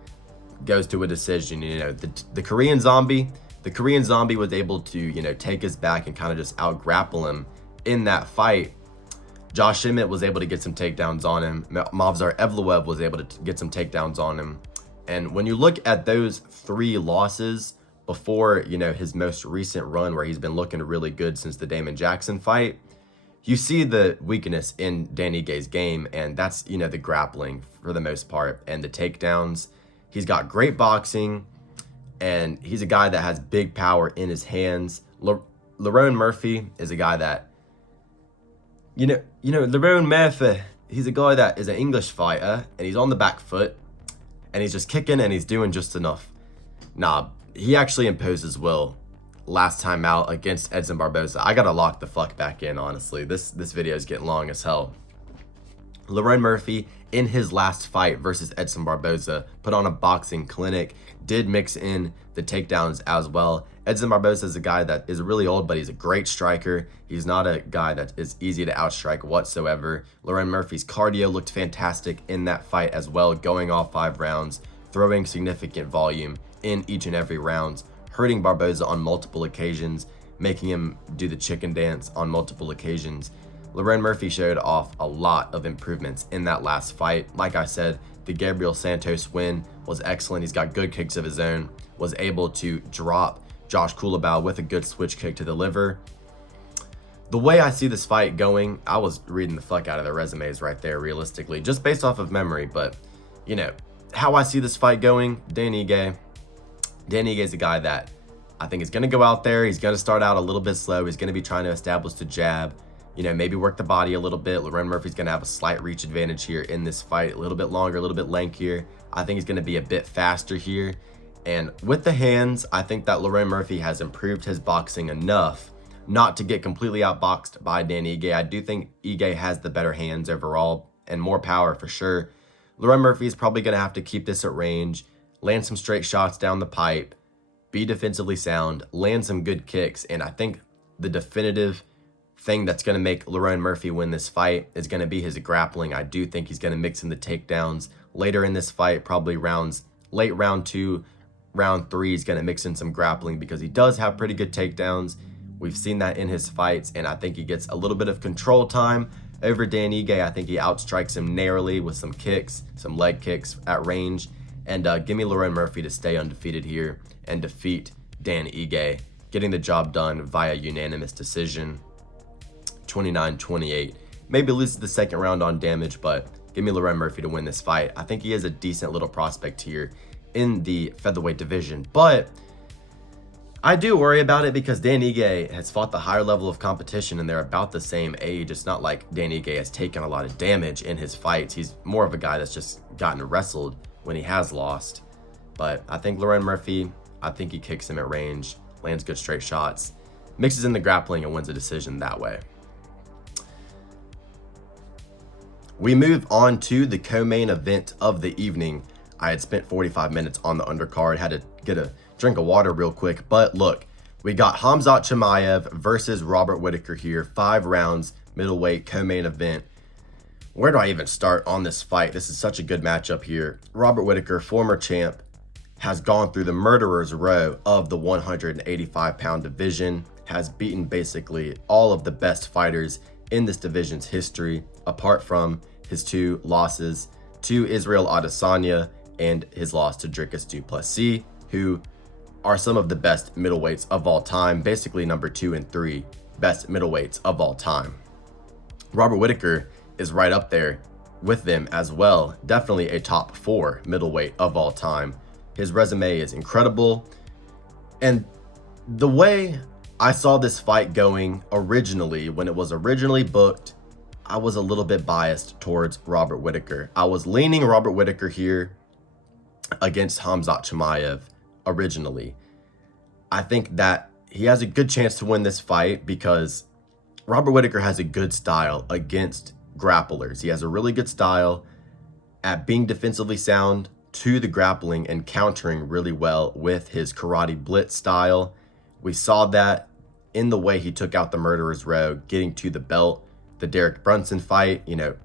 goes to a decision. You know, the Korean Zombie was able to, you know, take his back and kind of just out-grapple him in that fight. Josh Emmett was able to get some takedowns on him. Movsar Evloev was able to get some takedowns on him. And when you look at those 3 losses before, you know, his most recent run where he's been looking really good since the Damon Jackson fight, you see the weakness in Dan Ige's game, and that's, you know, the grappling for the most part and the takedowns. He's got great boxing, and he's a guy that has big power in his hands. Lerone Murphy is a guy that, you know, Lerone Murphy, he's a guy that is an English fighter, and he's on the back foot, and he's just kicking, and he's doing just enough. Nah, he actually imposes will last time out against Edson Barbosa. I gotta lock the fuck back in, honestly. This video is getting long as hell. Lerone Murphy, in his last fight versus Edson Barbosa, put on a boxing clinic, did mix in the takedowns as well. Edson Barbosa is a guy that is really old, but he's a great striker. He's not a guy that is easy to outstrike whatsoever. Lerone Murphy's cardio looked fantastic in that fight as well, going off 5 rounds, throwing significant volume in each and every round, hurting Barbosa on multiple occasions, making him do the chicken dance on multiple occasions. Lerone Murphy showed off a lot of improvements in that last fight. Like I said, the Gabriel Santos win was excellent. He's got good kicks of his own, was able to drop Josh Kulabau with a good switch kick to the liver. The way I see this fight going, I was reading the fuck out of the resumes right there, realistically, just based off of memory. But, you know, how I see this fight going, Dan Ige is a guy that I think is going to go out there. He's going to start out a little bit slow. He's going to be trying to establish the jab, you know, maybe work the body a little bit. Lerone Murphy's going to have a slight reach advantage here in this fight, a little bit longer, a little bit lankier. I think he's going to be a bit faster here. And with the hands, I think that Lerone Murphy has improved his boxing enough not to get completely outboxed by Dan Ige. I do think Ige has the better hands overall and more power for sure. Lerone Murphy is probably going to have to keep this at range, land some straight shots down the pipe, be defensively sound, land some good kicks. And I think the definitive thing that's going to make Lerone Murphy win this fight is going to be his grappling. I do think he's going to mix in the takedowns later in this fight, probably late round 2, round 3, he's going to mix in some grappling because he does have pretty good takedowns. We've seen that in his fights, and I think he gets a little bit of control time over Dan Ige. I think he outstrikes him narrowly with some kicks, some leg kicks at range. And give me Lerone Murphy to stay undefeated here and defeat Dan Ige, getting the job done via unanimous decision, 29-28. Maybe loses the second round on damage, but give me Lerone Murphy to win this fight. I think he is a decent little prospect here in the featherweight division, but I do worry about it because Dan Ige has fought the higher level of competition and they're about the same age. It's not like Dan Ige has taken a lot of damage in his fights. He's more of a guy that's just gotten wrestled when he has lost. But I think Lerone Murphy, I think he kicks him at range, lands good straight shots, mixes in the grappling and wins a decision that way. We move on to the co-main event of the evening. I had spent 45 minutes on the undercard, had to get a drink of water real quick. But look, we got Khamzat Chimaev versus Robert Whitaker here. 5 rounds, middleweight co-main event. Where do I even start on this fight? This is such a good matchup here. Robert Whitaker, former champ, has gone through the murderer's row of the 185-pound division, has beaten basically all of the best fighters in this division's history, apart from his 2 losses to Israel Adesanya and his loss to Dricus du Plessis, who are some of the best middleweights of all time, basically number 2 and 3 best middleweights of all time. Robert Whitaker is right up there with them as well, definitely a top 4 middleweight of all time. His resume is incredible, and the way I saw this fight going originally, when it was originally booked, I was a little bit biased towards Robert Whitaker. I was leaning Robert Whitaker here against Khamzat Chimaev originally. I think that he has a good chance to win this fight because Robert Whitaker has a good style against grapplers. He has a really good style at being defensively sound to the grappling and countering really well with his karate blitz style. We saw that in the way he took out the Murderer's Row, getting to the belt. The Derek Brunson fight, you know,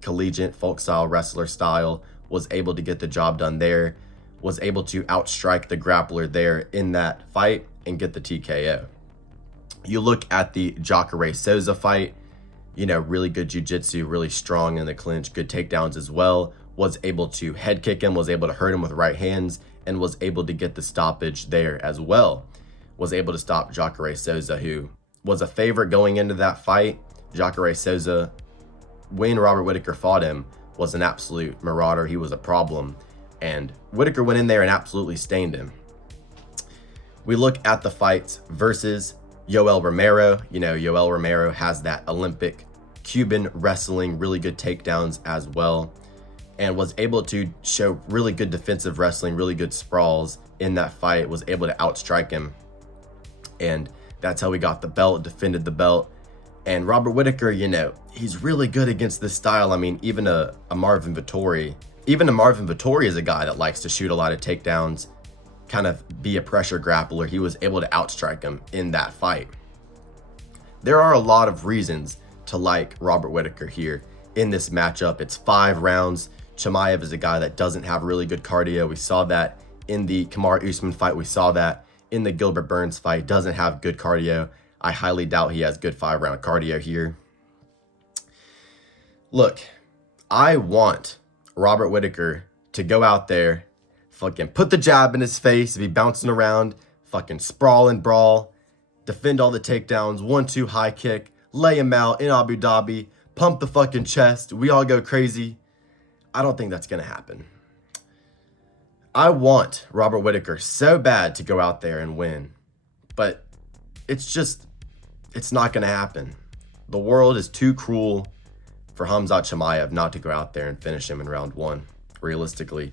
collegiate folk style wrestler style, was able to get the job done there, was able to outstrike the grappler there in that fight and get the TKO. You look at the Jacare Souza fight, you know, really good jiu-jitsu, really strong in the clinch, good takedowns as well, was able to head kick him, was able to hurt him with right hands, and was able to get the stoppage there as well. Was able to stop Jacare Souza, who was a favorite going into that fight. Jacare Souza, when Robert Whittaker fought him, was an absolute marauder. He was a problem. And Whittaker went in there and absolutely stained him. We look at the fights versus Yoel Romero. You know, Yoel Romero has that Olympic Cuban wrestling, really good takedowns as well, and was able to show really good defensive wrestling, really good sprawls in that fight, was able to outstrike him. And that's how we got the belt, defended the belt. And Robert Whittaker, you know, he's really good against this style. I mean, even a Marvin Vettori is a guy that likes to shoot a lot of takedowns, kind of be a pressure grappler. He was able to outstrike him in that fight. There are a lot of reasons to like Robert Whittaker here in this matchup. It's 5 rounds. Chimaev is a guy that doesn't have really good cardio. We saw that in the Kamaru Usman fight. We saw that in the Gilbert Burns fight. Doesn't have good cardio. I highly doubt he has good 5-round cardio here. Look, I want Robert Whittaker to go out there, fucking put the jab in his face, be bouncing around, fucking sprawl and brawl, defend all the takedowns, 1-2 high kick, lay him out in Abu Dhabi, pump the fucking chest, we all go crazy. I don't think that's going to happen. I want Robert Whittaker so bad to go out there and win, but it's not going to happen. The world is too cruel for Khamzat Chimaev not to go out there and finish him in round 1, realistically.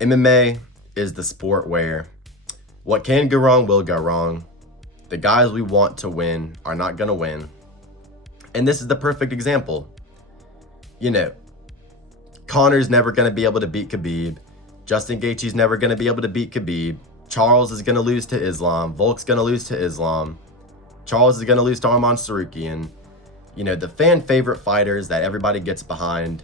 MMA is the sport where what can go wrong will go wrong. The guys we want to win are not going to win. And this is the perfect example. You know, Conor's never going to be able to beat Khabib. Justin Gaethje's never going to be able to beat Khabib. Charles is going to lose to Islam. Volk's going to lose to Islam. Charles is going to lose to Arman Sarukian. You know, the fan favorite fighters that everybody gets behind,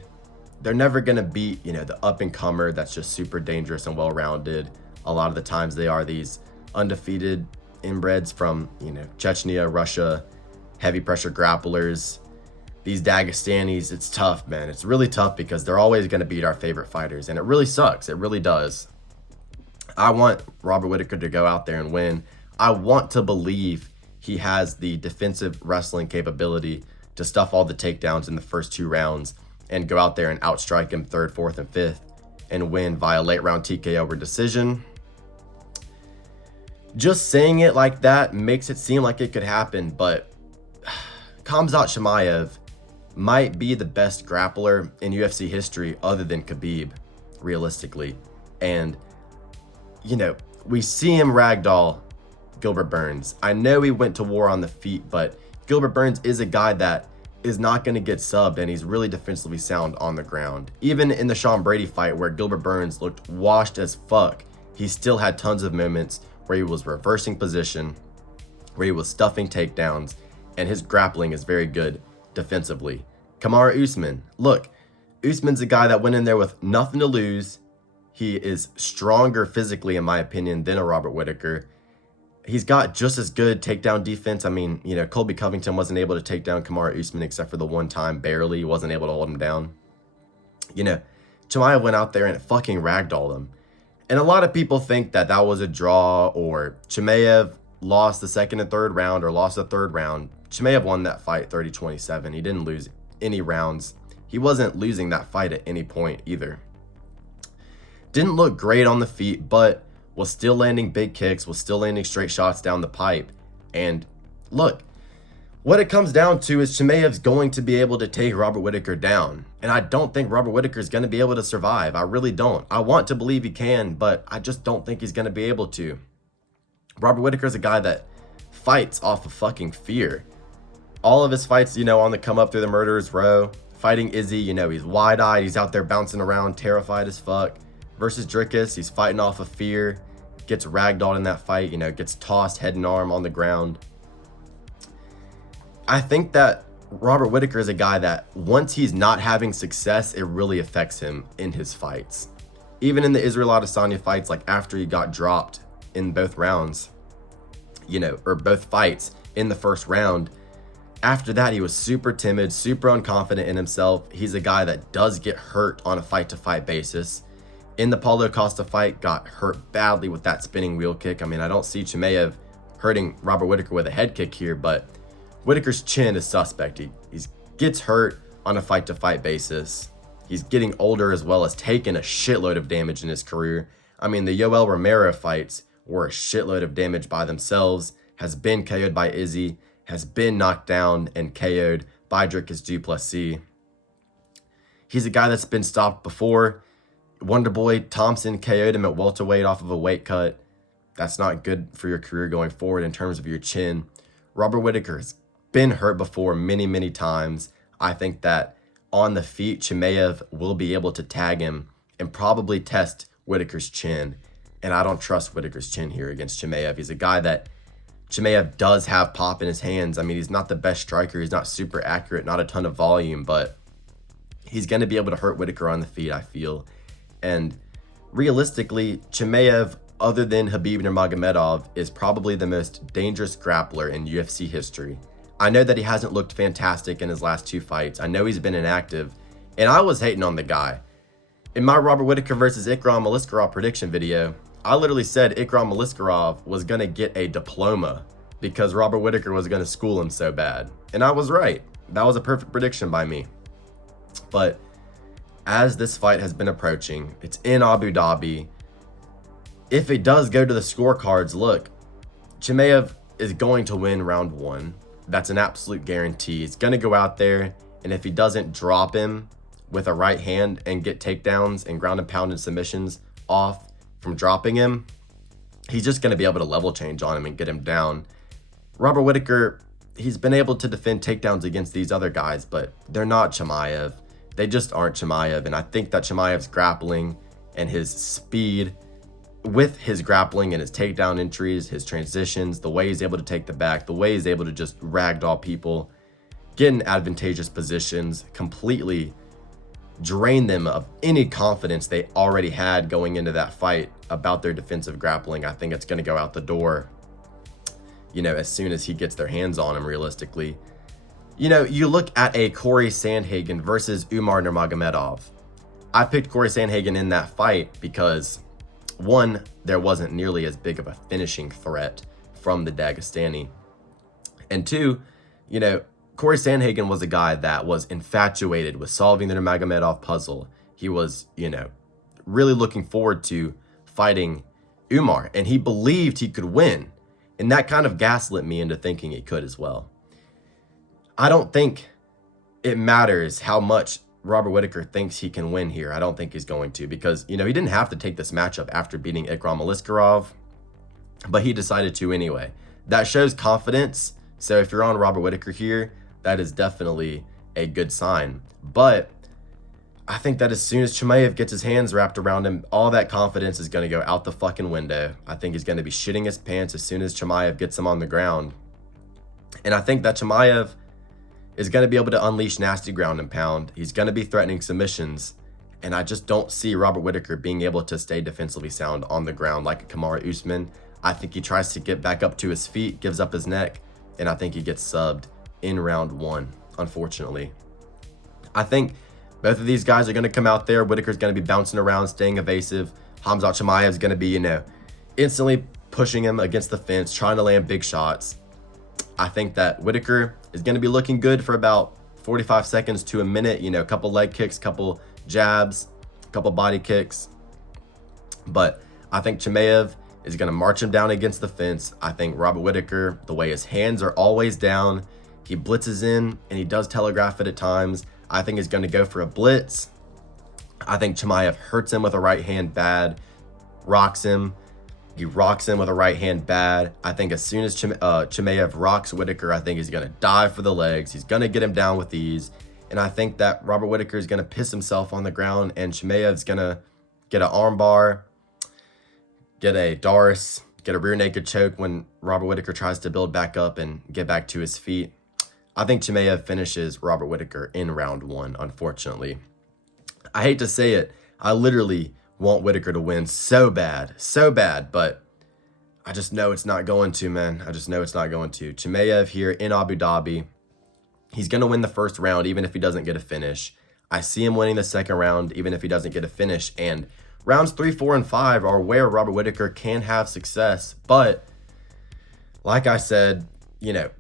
they're never going to beat, you know, the up-and-comer that's just super dangerous and well-rounded. A lot of the times they are these undefeated inbreds from, you know, Chechnya, Russia, heavy pressure grapplers. These Dagestanis, it's tough, man. It's really tough because they're always going to beat our favorite fighters, and it really sucks. It really does. I want Robert Whittaker to go out there and win. I want to believe he has the defensive wrestling capability to stuff all the takedowns in the first 2 rounds and go out there and outstrike him 3rd, 4th, and 5th and win via late round TKO or decision. Just saying it like that makes it seem like it could happen, but Khamzat Chimaev might be the best grappler in UFC history other than Khabib, realistically. And, you know, we see him ragdoll Gilbert Burns. I know he went to war on the feet, but Gilbert Burns is a guy that is not going to get subbed, and he's really defensively sound on the ground. Even in the Sean Brady fight where Gilbert Burns looked washed as fuck, he still had tons of moments where he was reversing position, where he was stuffing takedowns, and his grappling is very good defensively. Kamaru Usman, look, Usman's a guy that went in there with nothing to lose. He is stronger physically, in my opinion, than a Robert Whittaker. He's got just as good takedown defense. I mean, you know, Colby Covington wasn't able to take down Kamaru Usman except for the one time, barely. He wasn't able to hold him down. You know, Chimaev went out there and fucking ragdolled him. And a lot of people think that that was a draw, or Chimaev lost the 2nd and 3rd round, or lost the 3rd round. Chimaev won that fight 30-27. He didn't lose any rounds. He wasn't losing that fight at any point either. Didn't look great on the feet, but was still landing big kicks, was still landing straight shots down the pipe. And look, what it comes down to is Chimaev's going to be able to take Robert Whittaker down. And I don't think Robert Whittaker is going to be able to survive. I really don't. I want to believe he can, but I just don't think he's going to be able to. Robert Whittaker is a guy that fights off of fucking fear. All of his fights, you know, on the come up through the Murderer's Row. Fighting Izzy, you know, he's wide-eyed. He's out there bouncing around, terrified as fuck. Versus Dricus, he's fighting off of fear. Gets ragdolled in that fight, you know, gets tossed head and arm on the ground. I think that Robert Whittaker is a guy that once he's not having success, it really affects him in his fights. Even in the Israel Adesanya fights, like after he got dropped in both rounds, or both fights in the first round, after that, he was super timid, super unconfident in himself. He's a guy that does get hurt on a fight-to-fight basis. In the Paulo Costa fight, got hurt badly with that spinning wheel kick. I mean, I don't see Chimaev hurting Robert Whittaker with a head kick here, but Whittaker's chin is suspect. He gets hurt on a fight-to-fight basis. He's getting older as well as taking a shitload of damage in his career. I mean, the Yoel Romero fights were a shitload of damage by themselves, has been KO'd by Izzy, has been knocked down and KO'd by Dricus Du Plessis. He's a guy that's been stopped before. Wonderboy Thompson KO'd him at welterweight off of a weight cut. That's not good for your career going forward in terms of your chin. Robert Whittaker has been hurt before many, many times. I think that on the feet, Chimaev will be able to tag him and probably test Whittaker's chin. And I don't trust Whittaker's chin here against Chimaev. He's a guy that Chimaev does have pop in his hands. I mean, he's not the best striker. He's not super accurate, not a ton of volume, but he's going to be able to hurt Whittaker on the feet, I feel. And realistically, Chimaev, other than Khabib Nurmagomedov, is probably the most dangerous grappler in UFC history. I know that he hasn't looked fantastic in his last two fights. I know he's been inactive, and I was hating on the guy. In my Robert Whittaker versus Ikram Aliskerov prediction video, I literally said Ikram Aliskerov was going to get a diploma because Robert Whittaker was going to school him so bad. And I was right. That was a perfect prediction by me. But as this fight has been approaching, it's in Abu Dhabi. If it does go to the scorecards, look, Chimaev is going to win round one. That's an absolute guarantee. He's going to go out there, and if he doesn't drop him with a right hand and get takedowns and ground and pound and submissions off from dropping him, he's just going to be able to level change on him and get him down. Robert Whittaker, he's been able to defend takedowns against these other guys, but they're not Chimaev. They just aren't Chimaev, and I think that Chimaev's grappling and his speed with his grappling and his takedown entries, his transitions, the way he's able to take the back, the way he's able to just ragdoll people, get in advantageous positions, completely drain them of any confidence they already had going into that fight about their defensive grappling. I think it's going to go out the door, as soon as he gets their hands on him, realistically. You look at a Corey Sandhagen versus Umar Nurmagomedov. I picked Corey Sandhagen in that fight because, one, there wasn't nearly as big of a finishing threat from the Dagestani. And two, Corey Sandhagen was a guy that was infatuated with solving the Nurmagomedov puzzle. He was, really looking forward to fighting Umar, and he believed he could win. And that kind of gaslit me into thinking he could as well. I don't think it matters how much Robert Whittaker thinks he can win here. I don't think he's going to, because, he didn't have to take this matchup after beating Ikram Aliskerov, but he decided to anyway. That shows confidence. So if you're on Robert Whittaker here, that is definitely a good sign. But I think that as soon as Chimaev gets his hands wrapped around him, all that confidence is going to go out the fucking window. I think he's going to be shitting his pants as soon as Chimaev gets him on the ground. And I think that Chimaev is going to be able to unleash nasty ground and pound. He's going to be threatening submissions. And I just don't see Robert Whittaker being able to stay defensively sound on the ground like a Kamaru Usman. I think he tries to get back up to his feet, gives up his neck, and I think he gets subbed in round one, unfortunately. I think both of these guys are going to come out there. Whittaker's going to be bouncing around, staying evasive. Khamzat Chimaev is going to be, instantly pushing him against the fence, trying to land big shots. I think that Whittaker is going to be looking good for about 45 seconds to a minute. A couple leg kicks, couple jabs, couple body kicks. But I think Chimaev is going to march him down against the fence. I think Robert Whittaker, the way his hands are always down, he blitzes in and he does telegraph it at times. I think he's going to go for a blitz. I think Chimaev hurts him with a right hand bad, rocks him. He rocks him with a right hand bad. I think as soon as Chimaev rocks Whittaker, I think he's going to dive for the legs. He's going to get him down with ease. And I think that Robert Whittaker is going to piss himself on the ground, and Chimaev's going to get an arm bar, get a Doris, get a rear naked choke when Robert Whittaker tries to build back up and get back to his feet. I think Chimaev finishes Robert Whittaker in round 1, unfortunately. I hate to say it, I literally want Whittaker to win so bad, but I just know it's not going to, man. I just know it's not going to. Chimaev here in Abu Dhabi. He's going to win the first round, even if he doesn't get a finish. I see him winning the second round, even if he doesn't get a finish. And rounds 3, 4, and 5 are where Robert Whittaker can have success. But like I said, you know,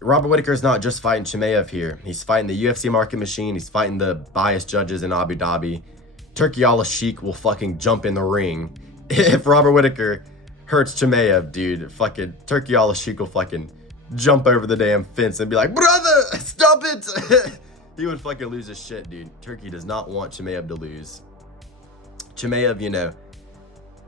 Robert Whittaker is not just fighting Chimaev here. He's fighting the UFC market machine. He's fighting the biased judges in Abu Dhabi. Turkiala will fucking jump in the ring. If Robert Whittaker hurts Chimaev, dude, fucking Turkiala will fucking jump over the damn fence and be like, brother, stop it. He would fucking lose his shit, dude. Turkey does not want Chimaev to lose. Chimaev, you know,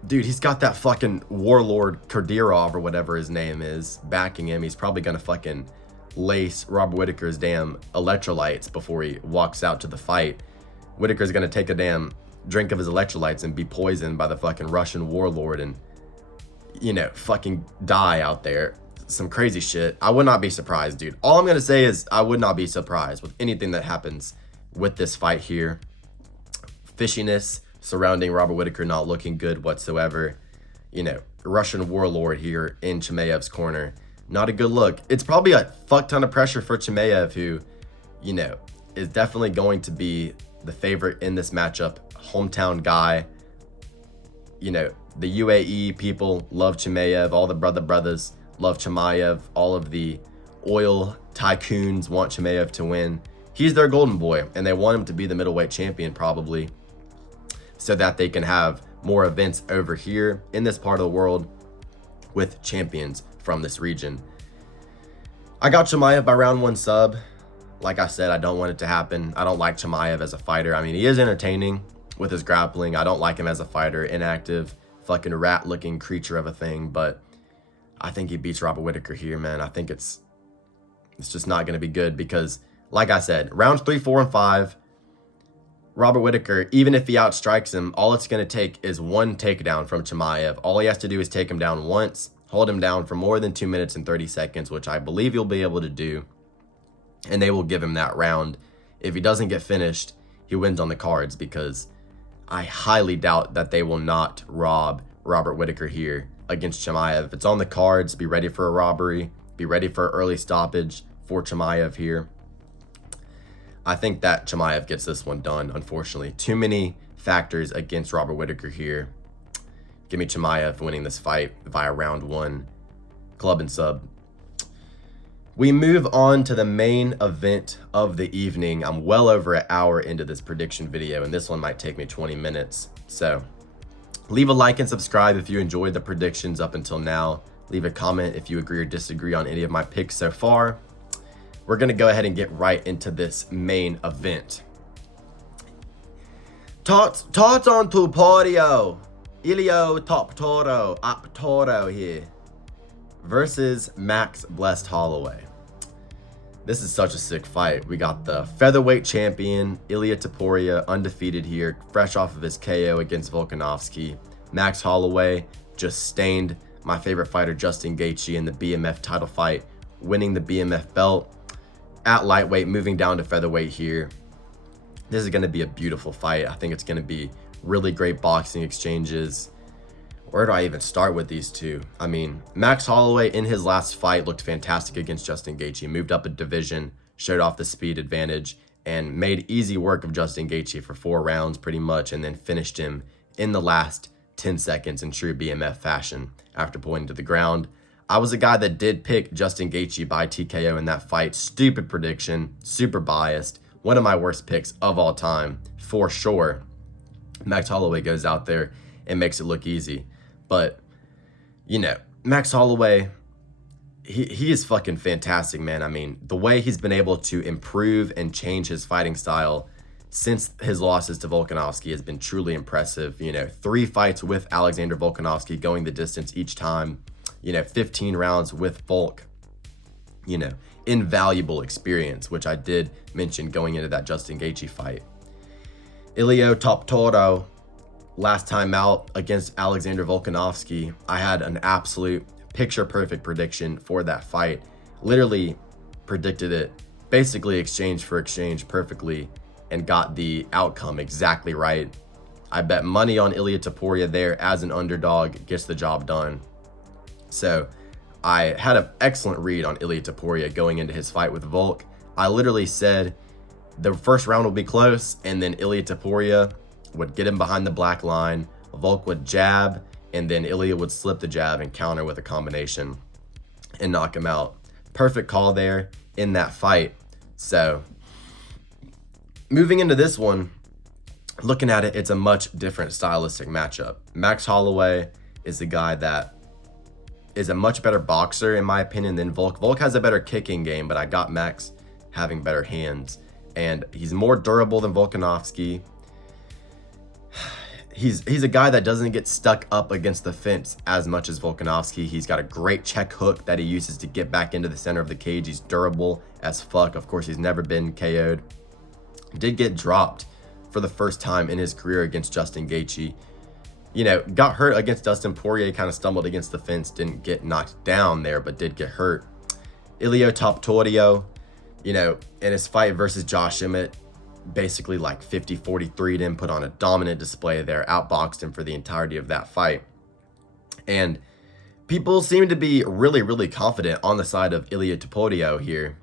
dude, he's got that fucking warlord Kadyrov or whatever his name is backing him. He's probably gonna fucking lace Robert Whittaker's damn electrolytes before he walks out to the fight. Whittaker's gonna take a damn drink of his electrolytes and be poisoned by the fucking Russian warlord and, you know, fucking die out there. Some crazy shit. I would not be surprised, dude. All I'm gonna say is I would not be surprised with anything that happens with this fight here. Fishiness surrounding Robert Whittaker not looking good whatsoever. You know, Russian warlord here in Chimaev's corner. Not a good look. It's probably a fuck ton of pressure for Chimaev, who, you know, is definitely going to be the favorite in this matchup. Hometown guy. You know, the UAE people love Chimaev. All the brothers love Chimaev. All of the oil tycoons want Chimaev to win. He's their golden boy, and they want him to be the middleweight champion probably, so that they can have more events over here in this part of the world with champions from this region. I got Chimaev by round 1 sub. Like I said, I don't want it to happen. I don't like Chimaev as a fighter. I mean, he is entertaining with his grappling. I don't like him as a fighter. Inactive, fucking rat-looking creature of a thing. But I think he beats Robert Whittaker here, man. I think it's just not going to be good because, like I said, rounds 3, 4, and 5, Robert Whittaker, even if he outstrikes him, all it's going to take is one takedown from Chimaev. All he has to do is take him down once, hold him down for more than 2 minutes and 30 seconds, which I believe he'll be able to do, and they will give him that round. If he doesn't get finished, he wins on the cards, because I highly doubt that they will not rob Robert Whittaker here against Chimaev. If it's on the cards, be ready for a robbery, be ready for early stoppage for Chimaev here. I think that Chimaev gets this one done, unfortunately. Too many factors against Robert Whittaker here. Give me Chimaev winning this fight via round 1, club and sub. We move on to the main event of the evening. I'm well over an hour into this prediction video, and this one might take me 20 minutes. So leave a like and subscribe if you enjoyed the predictions up until now. Leave a comment if you agree or disagree on any of my picks so far. We're going to go ahead and get right into this main event. Tots on Topuria. Ilio Topuria, apturo here, versus Max Blessed Holloway. This is such a sick fight. We got the featherweight champion, Ilia Topuria, undefeated here, fresh off of his KO against Volkanovski. Max Holloway just stained my favorite fighter, Justin Gaethje, in the BMF title fight, winning the BMF belt. At lightweight, moving down to featherweight here. This is going to be a beautiful fight. I think it's going to be really great boxing exchanges. Where do I even start with these two? I mean, Max Holloway in his last fight looked fantastic against Justin Gaethje. Moved up a division, showed off the speed advantage, and made easy work of Justin Gaethje for 4 rounds pretty much, and then finished him in the last 10 seconds in true BMF fashion after pulling to the ground. I was a guy that did pick Justin Gaethje by TKO in that fight. Stupid prediction, super biased. One of my worst picks of all time, for sure. Max Holloway goes out there and makes it look easy. But, you know, Max Holloway, he is fucking fantastic, man. I mean, the way he's been able to improve and change his fighting style since his losses to Volkanovski has been truly impressive. You know, 3 fights with Alexander Volkanovski, going the distance each time. You know, 15 rounds with Volk, you know, invaluable experience, which I did mention going into that Justin Gaethje fight. Ilio Topuria, last time out against Alexander Volkanovski, I had an absolute picture-perfect prediction for that fight. Literally, predicted it basically exchange for exchange perfectly and got the outcome exactly right. I bet money on Ilia Topuria there as an underdog, gets the job done. So I had an excellent read on Ilia Topuria going into his fight with Volk. I literally said the first round will be close, and then Ilia Topuria would get him behind the black line. Volk would jab, and then Ilia would slip the jab and counter with a combination and knock him out. Perfect call there in that fight. So moving into this one, looking at it, it's a much different stylistic matchup. Max Holloway is the guy that is a much better boxer, in my opinion, than Volk. Volk has a better kicking game, but I got Max having better hands. And he's more durable than Volkanovski. He's a guy that doesn't get stuck up against the fence as much as Volkanovski. He's got a great check hook that he uses to get back into the center of the cage. He's durable as fuck. Of course, he's never been KO'd. Did get dropped for the first time in his career against Justin Gaethje. You know, got hurt against Dustin Poirier, kind of stumbled against the fence, didn't get knocked down there, but did get hurt. Ilia Topuria, you know, in his fight versus Josh Emmett, basically like 50-43'd him, put on a dominant display there, outboxed him for the entirety of that fight. And people seem to be really, really confident on the side of Ilia Topuria here.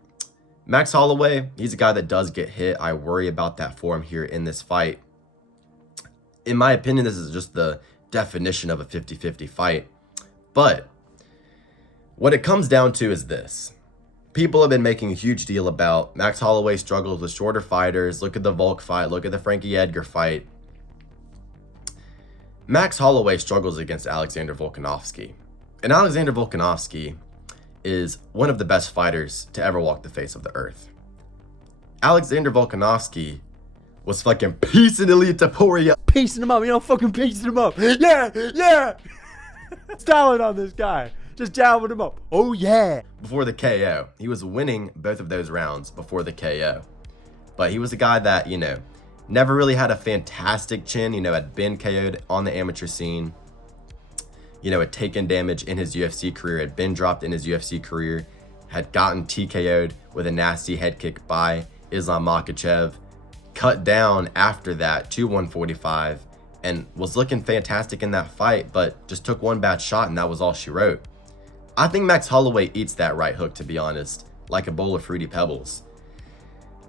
Max Holloway, he's a guy that does get hit. I worry about that for him here in this fight. In my opinion, this is just the definition of a 50-50 fight. But what it comes down to is this. People have been making a huge deal about Max Holloway struggles with shorter fighters. Look at the Volk fight. Look at the Frankie Edgar fight. Max Holloway struggles against Alexander Volkanovski. And Alexander Volkanovski is one of the best fighters to ever walk the face of the earth. Alexander Volkanovski was fucking piecing Ilia Topuria. Piecing him up, you know, fucking piecing him up. Yeah. Styling on this guy. Just jabbing him up. Oh, yeah. Before the KO. He was winning both of those rounds before the KO. But he was a guy that, you know, never really had a fantastic chin. You know, had been KO'd on the amateur scene. You know, had taken damage in his UFC career. Had been dropped in his UFC career. Had gotten TKO'd with a nasty head kick by Islam Makhachev. Cut down after that to 145. And was looking fantastic in that fight. But just took one bad shot and that was all she wrote. I think Max Holloway eats that right hook, to be honest, like a bowl of Fruity Pebbles.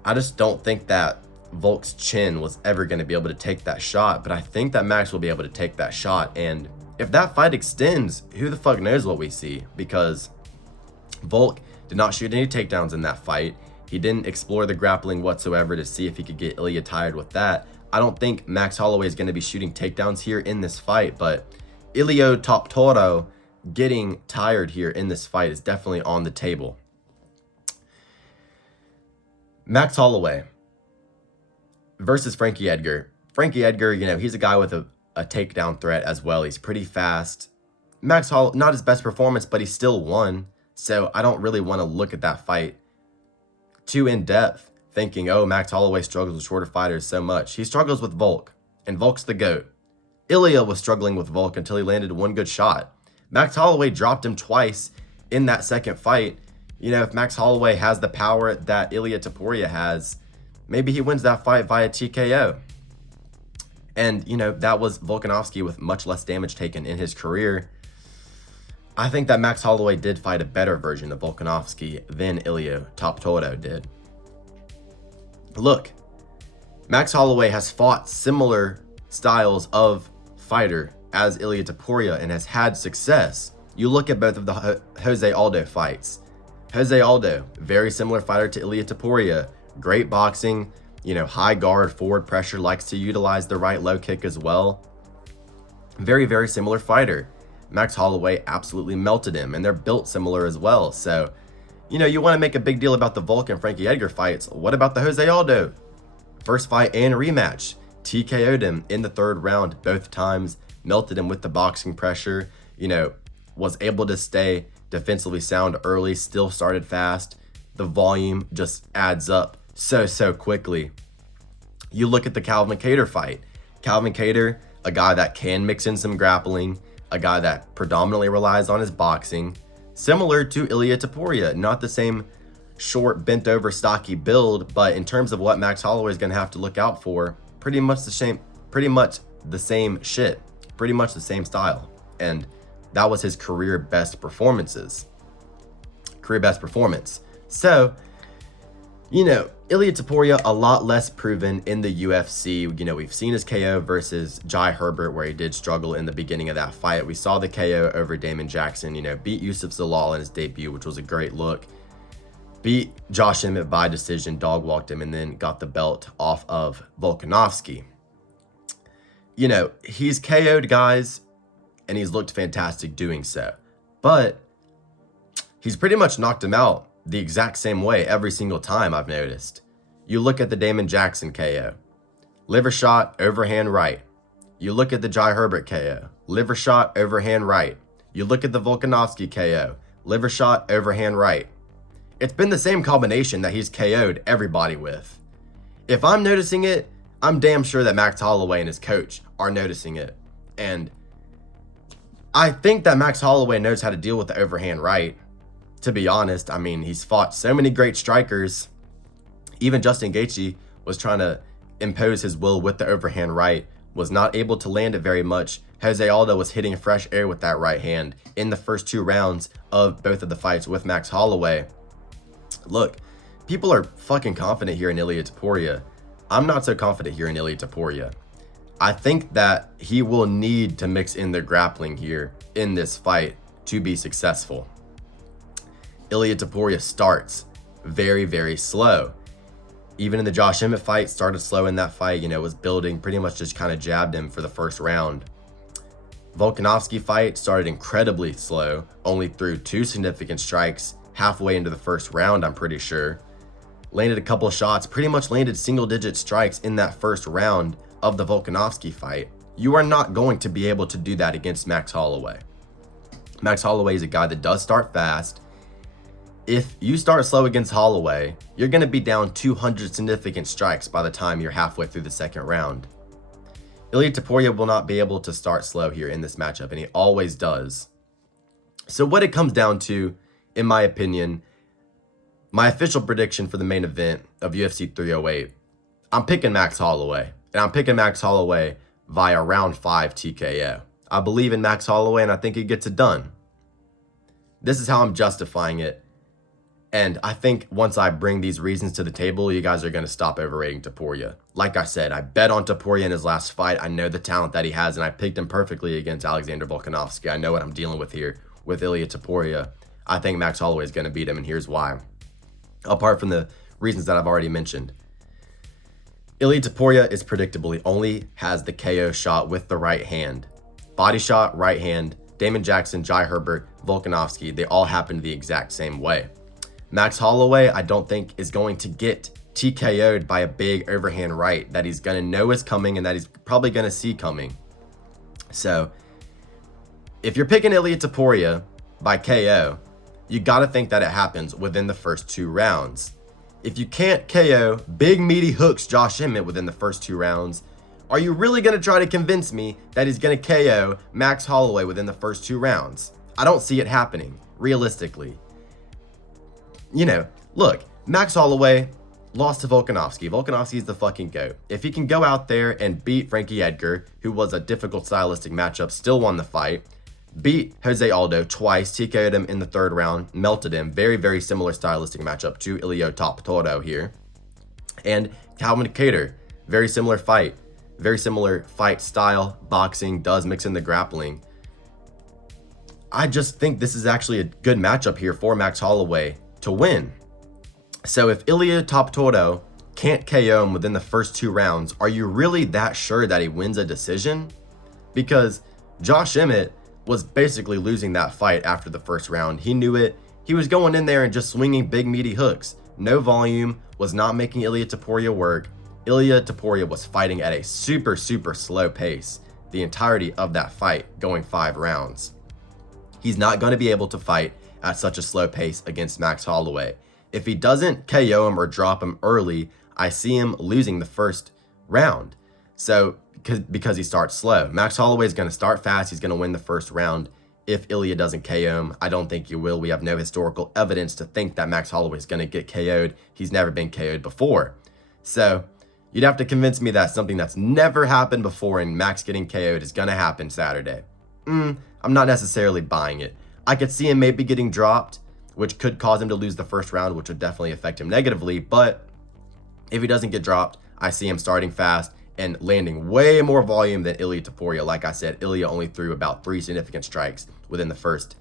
I just don't think that Volk's chin was ever going to be able to take that shot, but I think that Max will be able to take that shot. And if that fight extends, who the fuck knows what we see? Because Volk did not shoot any takedowns in that fight. He didn't explore the grappling whatsoever to see if he could get Ilia tired with that. I don't think Max Holloway is going to be shooting takedowns here in this fight, but Ilia Topuria getting tired here in this fight is definitely on the table. Max Holloway versus Frankie Edgar. Frankie Edgar, you know, he's a guy with a takedown threat as well. He's pretty fast. Max Holloway, not his best performance, but he still won. So I don't really want to look at that fight too in depth, thinking, oh, Max Holloway struggles with shorter fighters so much. He struggles with Volk, and Volk's the GOAT. Ilia was struggling with Volk until he landed one good shot. Max Holloway dropped him twice in that second fight. You know, if Max Holloway has the power that Ilia Topuria has, maybe he wins that fight via TKO. And, you know, that was Volkanovski with much less damage taken in his career. I think that Max Holloway did fight a better version of Volkanovski than Ilia Topuria did. Look, Max Holloway has fought similar styles of fighter as Ilia Topuria and has had success. You look at both of the Jose Aldo fights. Jose Aldo, very similar fighter to Ilia Topuria. Great boxing, you know, high guard, forward pressure, likes to utilize the right low kick as well. Very, very similar fighter. Max Holloway absolutely melted him, and they're built similar as well. So, you know, you want to make a big deal about the Volk and Frankie Edgar fights. What about the Jose Aldo? First fight and rematch. TKO'd him in the third round both times. Melted him with the boxing pressure, you know, was able to stay defensively sound early, still started fast. The volume just adds up so quickly. You look at the Calvin Kattar fight. Calvin Kattar, a guy that can mix in some grappling, a guy that predominantly relies on his boxing, similar to Ilia Topuria, not the same short, bent over, stocky build, but in terms of what Max Holloway is going to have to look out for, pretty much the same shit, pretty much the same style. And that was his career best performance. So, Ilia Topuria, a lot less proven in the UFC. We've seen his KO versus Jai Herbert, where he did struggle in the beginning of that fight. We saw the KO over Damon Jackson, beat Yusuf Zalal in his debut, which was a great look. Beat Josh Emmett by decision, dog walked him, and then got the belt off of Volkanovski. He's KO'd guys, and he's looked fantastic doing so. But he's pretty much knocked him out the exact same way every single time, I've noticed. You look at the Damon Jackson KO. Liver shot, overhand right. You look at the Jai Herbert KO. Liver shot, overhand right. You look at the Volkanovski KO. Liver shot, overhand right. It's been the same combination that he's KO'd everybody with. If I'm noticing it, I'm damn sure that Max Holloway and his coach are noticing it. And I think that Max Holloway knows how to deal with the overhand right. To be honest, he's fought so many great strikers. Even Justin Gaethje was trying to impose his will with the overhand right, was not able to land it very much. Jose Aldo was hitting fresh air with that right hand in the first 2 rounds of both of the fights with Max Holloway. Look, people are fucking confident here in Ilia Topuria. I'm not so confident here in Ilia Topuria. I think that he will need to mix in the grappling here in this fight to be successful. Ilia Topuria starts very, very slow. Even in the Josh Emmett fight, started slow in that fight, was building, pretty much just kind of jabbed him for the first round. Volkanovski fight started incredibly slow, only threw 2 significant strikes halfway into the first round, I'm pretty sure. Landed a couple shots, pretty much landed single-digit strikes in that first round of the Volkanovski fight. You are not going to be able to do that against Max Holloway. Max Holloway is a guy that does start fast. If you start slow against Holloway, you're going to be down 200 significant strikes by the time you're halfway through the second round. Ilia Topuria will not be able to start slow here in this matchup, and he always does. So what it comes down to, in my opinion, my official prediction for the main event of UFC 308, I'm picking Max Holloway, and I'm picking Max Holloway via round 5 TKO. I believe in Max Holloway, and I think he gets it done. This is how I'm justifying it. And I think once I bring these reasons to the table, you guys are going to stop overrating Topuria. Like I said, I bet on Topuria in his last fight. I know the talent that he has, and I picked him perfectly against Alexander Volkanovski. I know what I'm dealing with here with Ilia Topuria. I think Max Holloway is going to beat him, and here's why. Apart from the reasons that I've already mentioned. Ilia Topuria is predictable. He only has the KO shot with the right hand. Body shot, right hand. Damon Jackson, Jai Herbert, Volkanovski, they all happen the exact same way. Max Holloway, I don't think, is going to get TKO'd by a big overhand right that he's going to know is coming and that he's probably going to see coming. So, if you're picking Ilia Topuria by KO, you got to think that it happens within the first 2 rounds. If you can't KO big meaty hooks Josh Emmett within the first 2 rounds, are you really going to try to convince me that he's going to KO Max Holloway within the first 2 rounds? I don't see it happening, realistically. Look, Max Holloway lost to Volkanovski. Volkanovski's the fucking GOAT. If he can go out there and beat Frankie Edgar, who was a difficult stylistic matchup, still won the fight, beat Jose Aldo twice, TKO'd him in the 3rd round, melted him, very, very similar stylistic matchup to Ilia Topuria here. And Calvin Kattar, very similar fight style, boxing, does mix in the grappling. I just think this is actually a good matchup here for Max Holloway to win. So if Ilia Topuria can't KO him within the first 2 rounds, are you really that sure that he wins a decision? Because Josh Emmett was basically losing that fight after the first round. He knew it. He was going in there and just swinging big meaty hooks. No volume, was not making Ilia Topuria work. Ilia Topuria was fighting at a super, super slow pace the entirety of that fight, going 5 rounds. He's not going to be able to fight at such a slow pace against Max Holloway. If he doesn't KO him or drop him early, I see him losing the first round. So, because he starts slow. Max Holloway is going to start fast. He's going to win the first round. if Ilya doesn't KO him. I don't think he will. We have no historical evidence to think that Max Holloway is going to get KO'd. He's never been KO'd before. So you'd have to convince me that something that's never happened before and Max getting KO'd is going to happen Saturday. I'm not necessarily buying it. I could see him maybe getting dropped, which could cause him to lose the first round, which would definitely affect him negatively. But if he doesn't get dropped, I see him starting fast and landing way more volume than Ilia Topuria. Like I said, Ilia only threw about 3 significant strikes within the first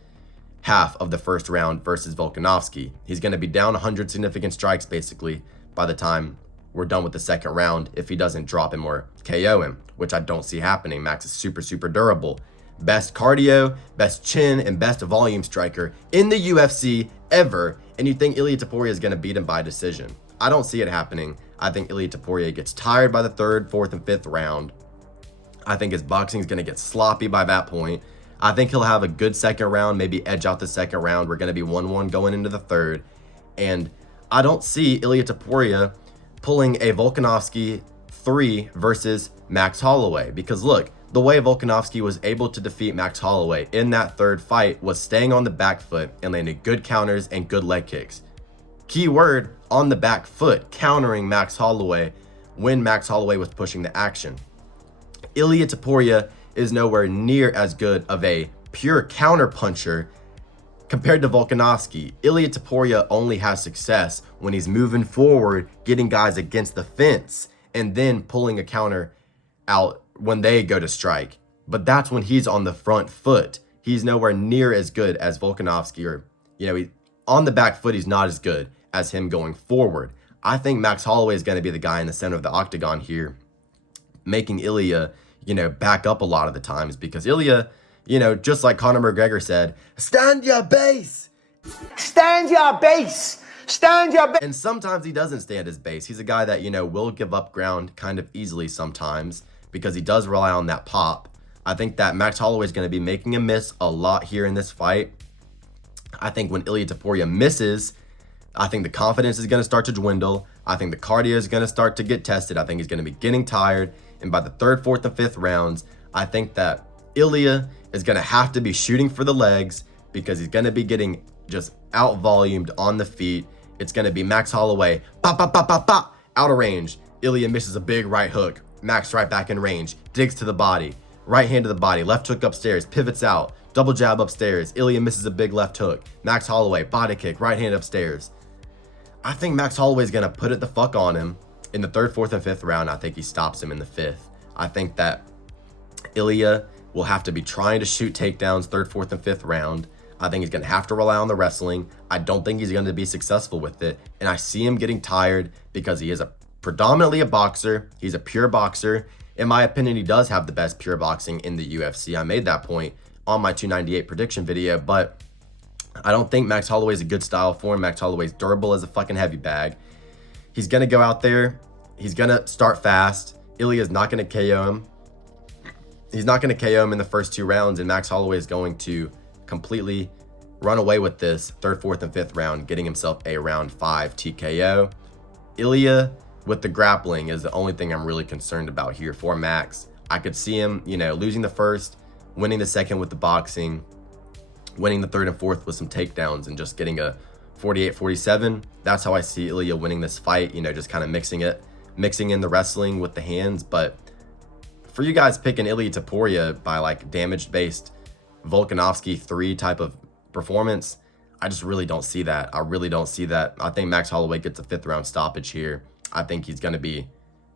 half of the first round versus Volkanovski. He's going to be down 100 significant strikes basically by the time we're done with the second round if he doesn't drop him or KO him, which I don't see happening. Max is super, super durable. Best cardio, best chin, and best volume striker in the UFC ever. And you think Ilia Topuria is going to beat him by decision? I don't see it happening. I think Ilia Topuria gets tired by the 3rd, 4th, and 5th round. I think his boxing is going to get sloppy by that point. I think he'll have a good second round, maybe edge out the second round. We're going to be 1-1 going into the third. And I don't see Ilia Topuria pulling a Volkanovski 3 versus Max Holloway. Because look, the way Volkanovski was able to defeat Max Holloway in that third fight was staying on the back foot and landing good counters and good leg kicks. Key word, on the back foot, countering Max Holloway when Max Holloway was pushing the action. Ilia Topuria is nowhere near as good of a pure counter puncher compared to Volkanovski. Ilia Topuria only has success when he's moving forward, getting guys against the fence, and then pulling a counter out when they go to strike. But that's when he's on the front foot. He's nowhere near as good as Volkanovski, or, on the back foot, he's not as good as him going forward. I think Max Holloway is going to be the guy in the center of the octagon here, making Ilia, back up a lot of the times, because Ilia, just like Conor McGregor said, stand your base. Stand your base. Stand your base. And sometimes he doesn't stand his base. He's a guy that, will give up ground kind of easily sometimes because he does rely on that pop. I think that Max Holloway is going to be making him miss a lot here in this fight. I think when Ilia Topuria misses, I think the confidence is going to start to dwindle. I think the cardio is going to start to get tested. I think he's going to be getting tired. And by the 3rd, 4th, and 5th rounds, I think that Ilia is going to have to be shooting for the legs because he's going to be getting just out-volumed on the feet. It's going to be Max Holloway, pop, pop, pop, pop, pop, out of range. Ilia misses a big right hook. Max right back in range, digs to the body, right hand to the body, left hook upstairs, pivots out, double jab upstairs. Ilia misses a big left hook. Max Holloway, body kick, right hand upstairs. I think Max Holloway is going to put it the fuck on him in the 3rd, 4th, and 5th round. I think he stops him in the 5th. I think that Ilia will have to be trying to shoot takedowns 3rd, 4th, and 5th round. I think he's going to have to rely on the wrestling. I don't think he's going to be successful with it. And I see him getting tired because he is predominantly a boxer. He's a pure boxer. In my opinion, he does have the best pure boxing in the UFC. I made that point on my 298 prediction video, but I don't think Max Holloway is a good style for him. Max Holloway's durable as a fucking heavy bag. He's going to go out there. He's going to start fast. Ilia's not going to KO him. He's not going to KO him in the first 2 rounds, and Max Holloway is going to completely run away with this 3rd, 4th, and 5th round, getting himself a round 5 TKO. Ilia with the grappling is the only thing I'm really concerned about here for Max. I could see him, losing the first, winning the second with the boxing, winning the 3rd and 4th with some takedowns, and just getting a 48-47. That's how I see Ilia winning this fight, just kind of mixing in the wrestling with the hands. But for you guys picking Ilia Topuria by like damage-based Volkanovski 3 type of performance, I just really don't see that. I really don't see that. I think Max Holloway gets a 5th round stoppage here. I think he's going to be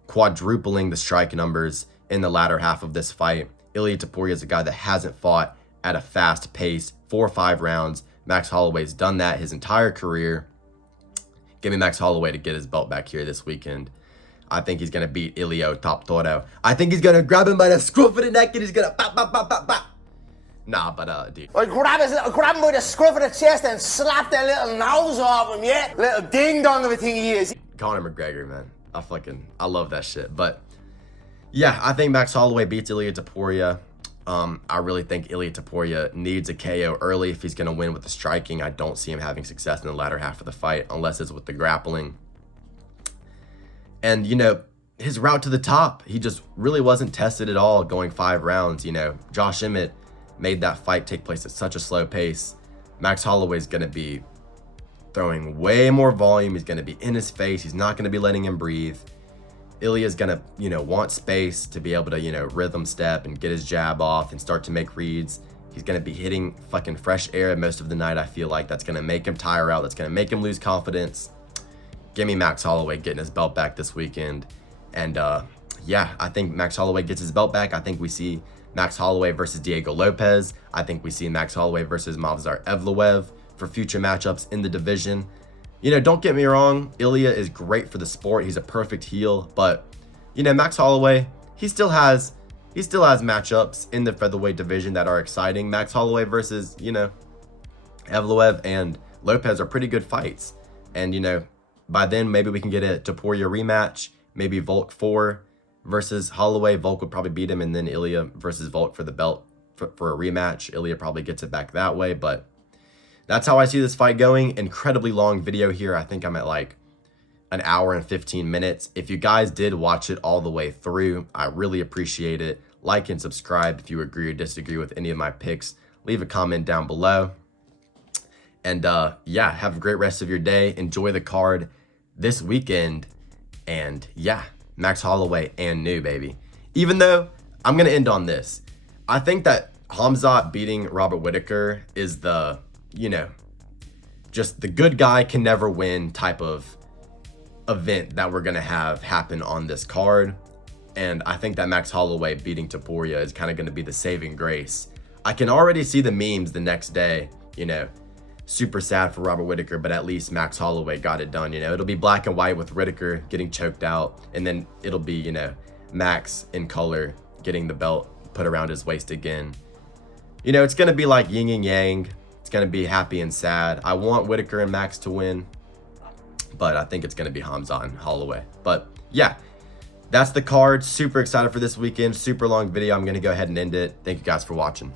quadrupling the strike numbers in the latter half of this fight. Ilia Topuria is a guy that hasn't fought at a fast pace 4 or 5 rounds. Max Holloway's done that his entire career. Give me Max Holloway to get his belt back here this weekend. I think he's going to beat Ilia Topuria. I think he's going to grab him by the scruff of the neck and he's going to pop, pop, pop, pop, pop. Nah, but dude. Like grab him by the scruff of the chest and slap that little nose off him, yeah? Little ding-dong of a thing he is. Conor McGregor, man. I love that shit. But yeah, I think Max Holloway beats Ilia Topuria. I really think Ilia Topuria needs a KO early if he's going to win with the striking. I don't see him having success in the latter half of the fight unless it's with the grappling. And, his route to the top, he just really wasn't tested at all going 5 rounds. Josh Emmett made that fight take place at such a slow pace. Max Holloway's going to be throwing way more volume. He's going to be in his face. He's not going to be letting him breathe. Ilya's going to, you know, want space to be able to, you know, rhythm step and get his jab off and start to make reads. He's going to be hitting fucking fresh air most of the night, I feel like. That's going to make him tire out. That's going to make him lose confidence. Give me Max Holloway getting his belt back this weekend. And, yeah, I think Max Holloway gets his belt back. I think we see Max Holloway versus Diego Lopez. I think we see Max Holloway versus Movsar Evloev for future matchups in the division. You know, don't get me wrong. Ilya is great for the sport. He's a perfect heel. But, you know, Max Holloway, he still has matchups in the featherweight division that are exciting. Max Holloway versus, you know, Evloev and Lopez are pretty good fights. And, you know, by then maybe we can get a Topuria rematch. Maybe Volk 4 versus Holloway. Volk would probably beat him, and then Ilya versus Volk for the belt for a rematch. Ilya probably gets it back that way, but that's how I see this fight going. Incredibly long video here. I think I'm at like an hour and 15 minutes. If you guys did watch it all the way through, I really appreciate it. Like and subscribe if you agree or disagree with any of my picks. Leave a comment down below. And yeah, have a great rest of your day. Enjoy the card this weekend. And yeah, Max Holloway and new, baby. Even though, I'm going to end on this. I think that Khamzat beating Robert Whittaker is the, you know, just the good guy can never win type of event that we're going to have happen on this card. And I think that Max Holloway beating Topuria is kind of going to be the saving grace. I can already see the memes the next day, you know, super sad for Robert Whittaker, but at least Max Holloway got it done. You know, it'll be black and white with Whittaker getting choked out, and then it'll be, you know, Max in color getting the belt put around his waist again. You know, it's going to be like yin and yang. It's going to be happy and sad. I want Whittaker and Max to win, but I think it's going to be Khamzat and Holloway. But yeah, that's the card. Super excited for this weekend. Super long video. I'm going to go ahead and end it. Thank you guys for watching.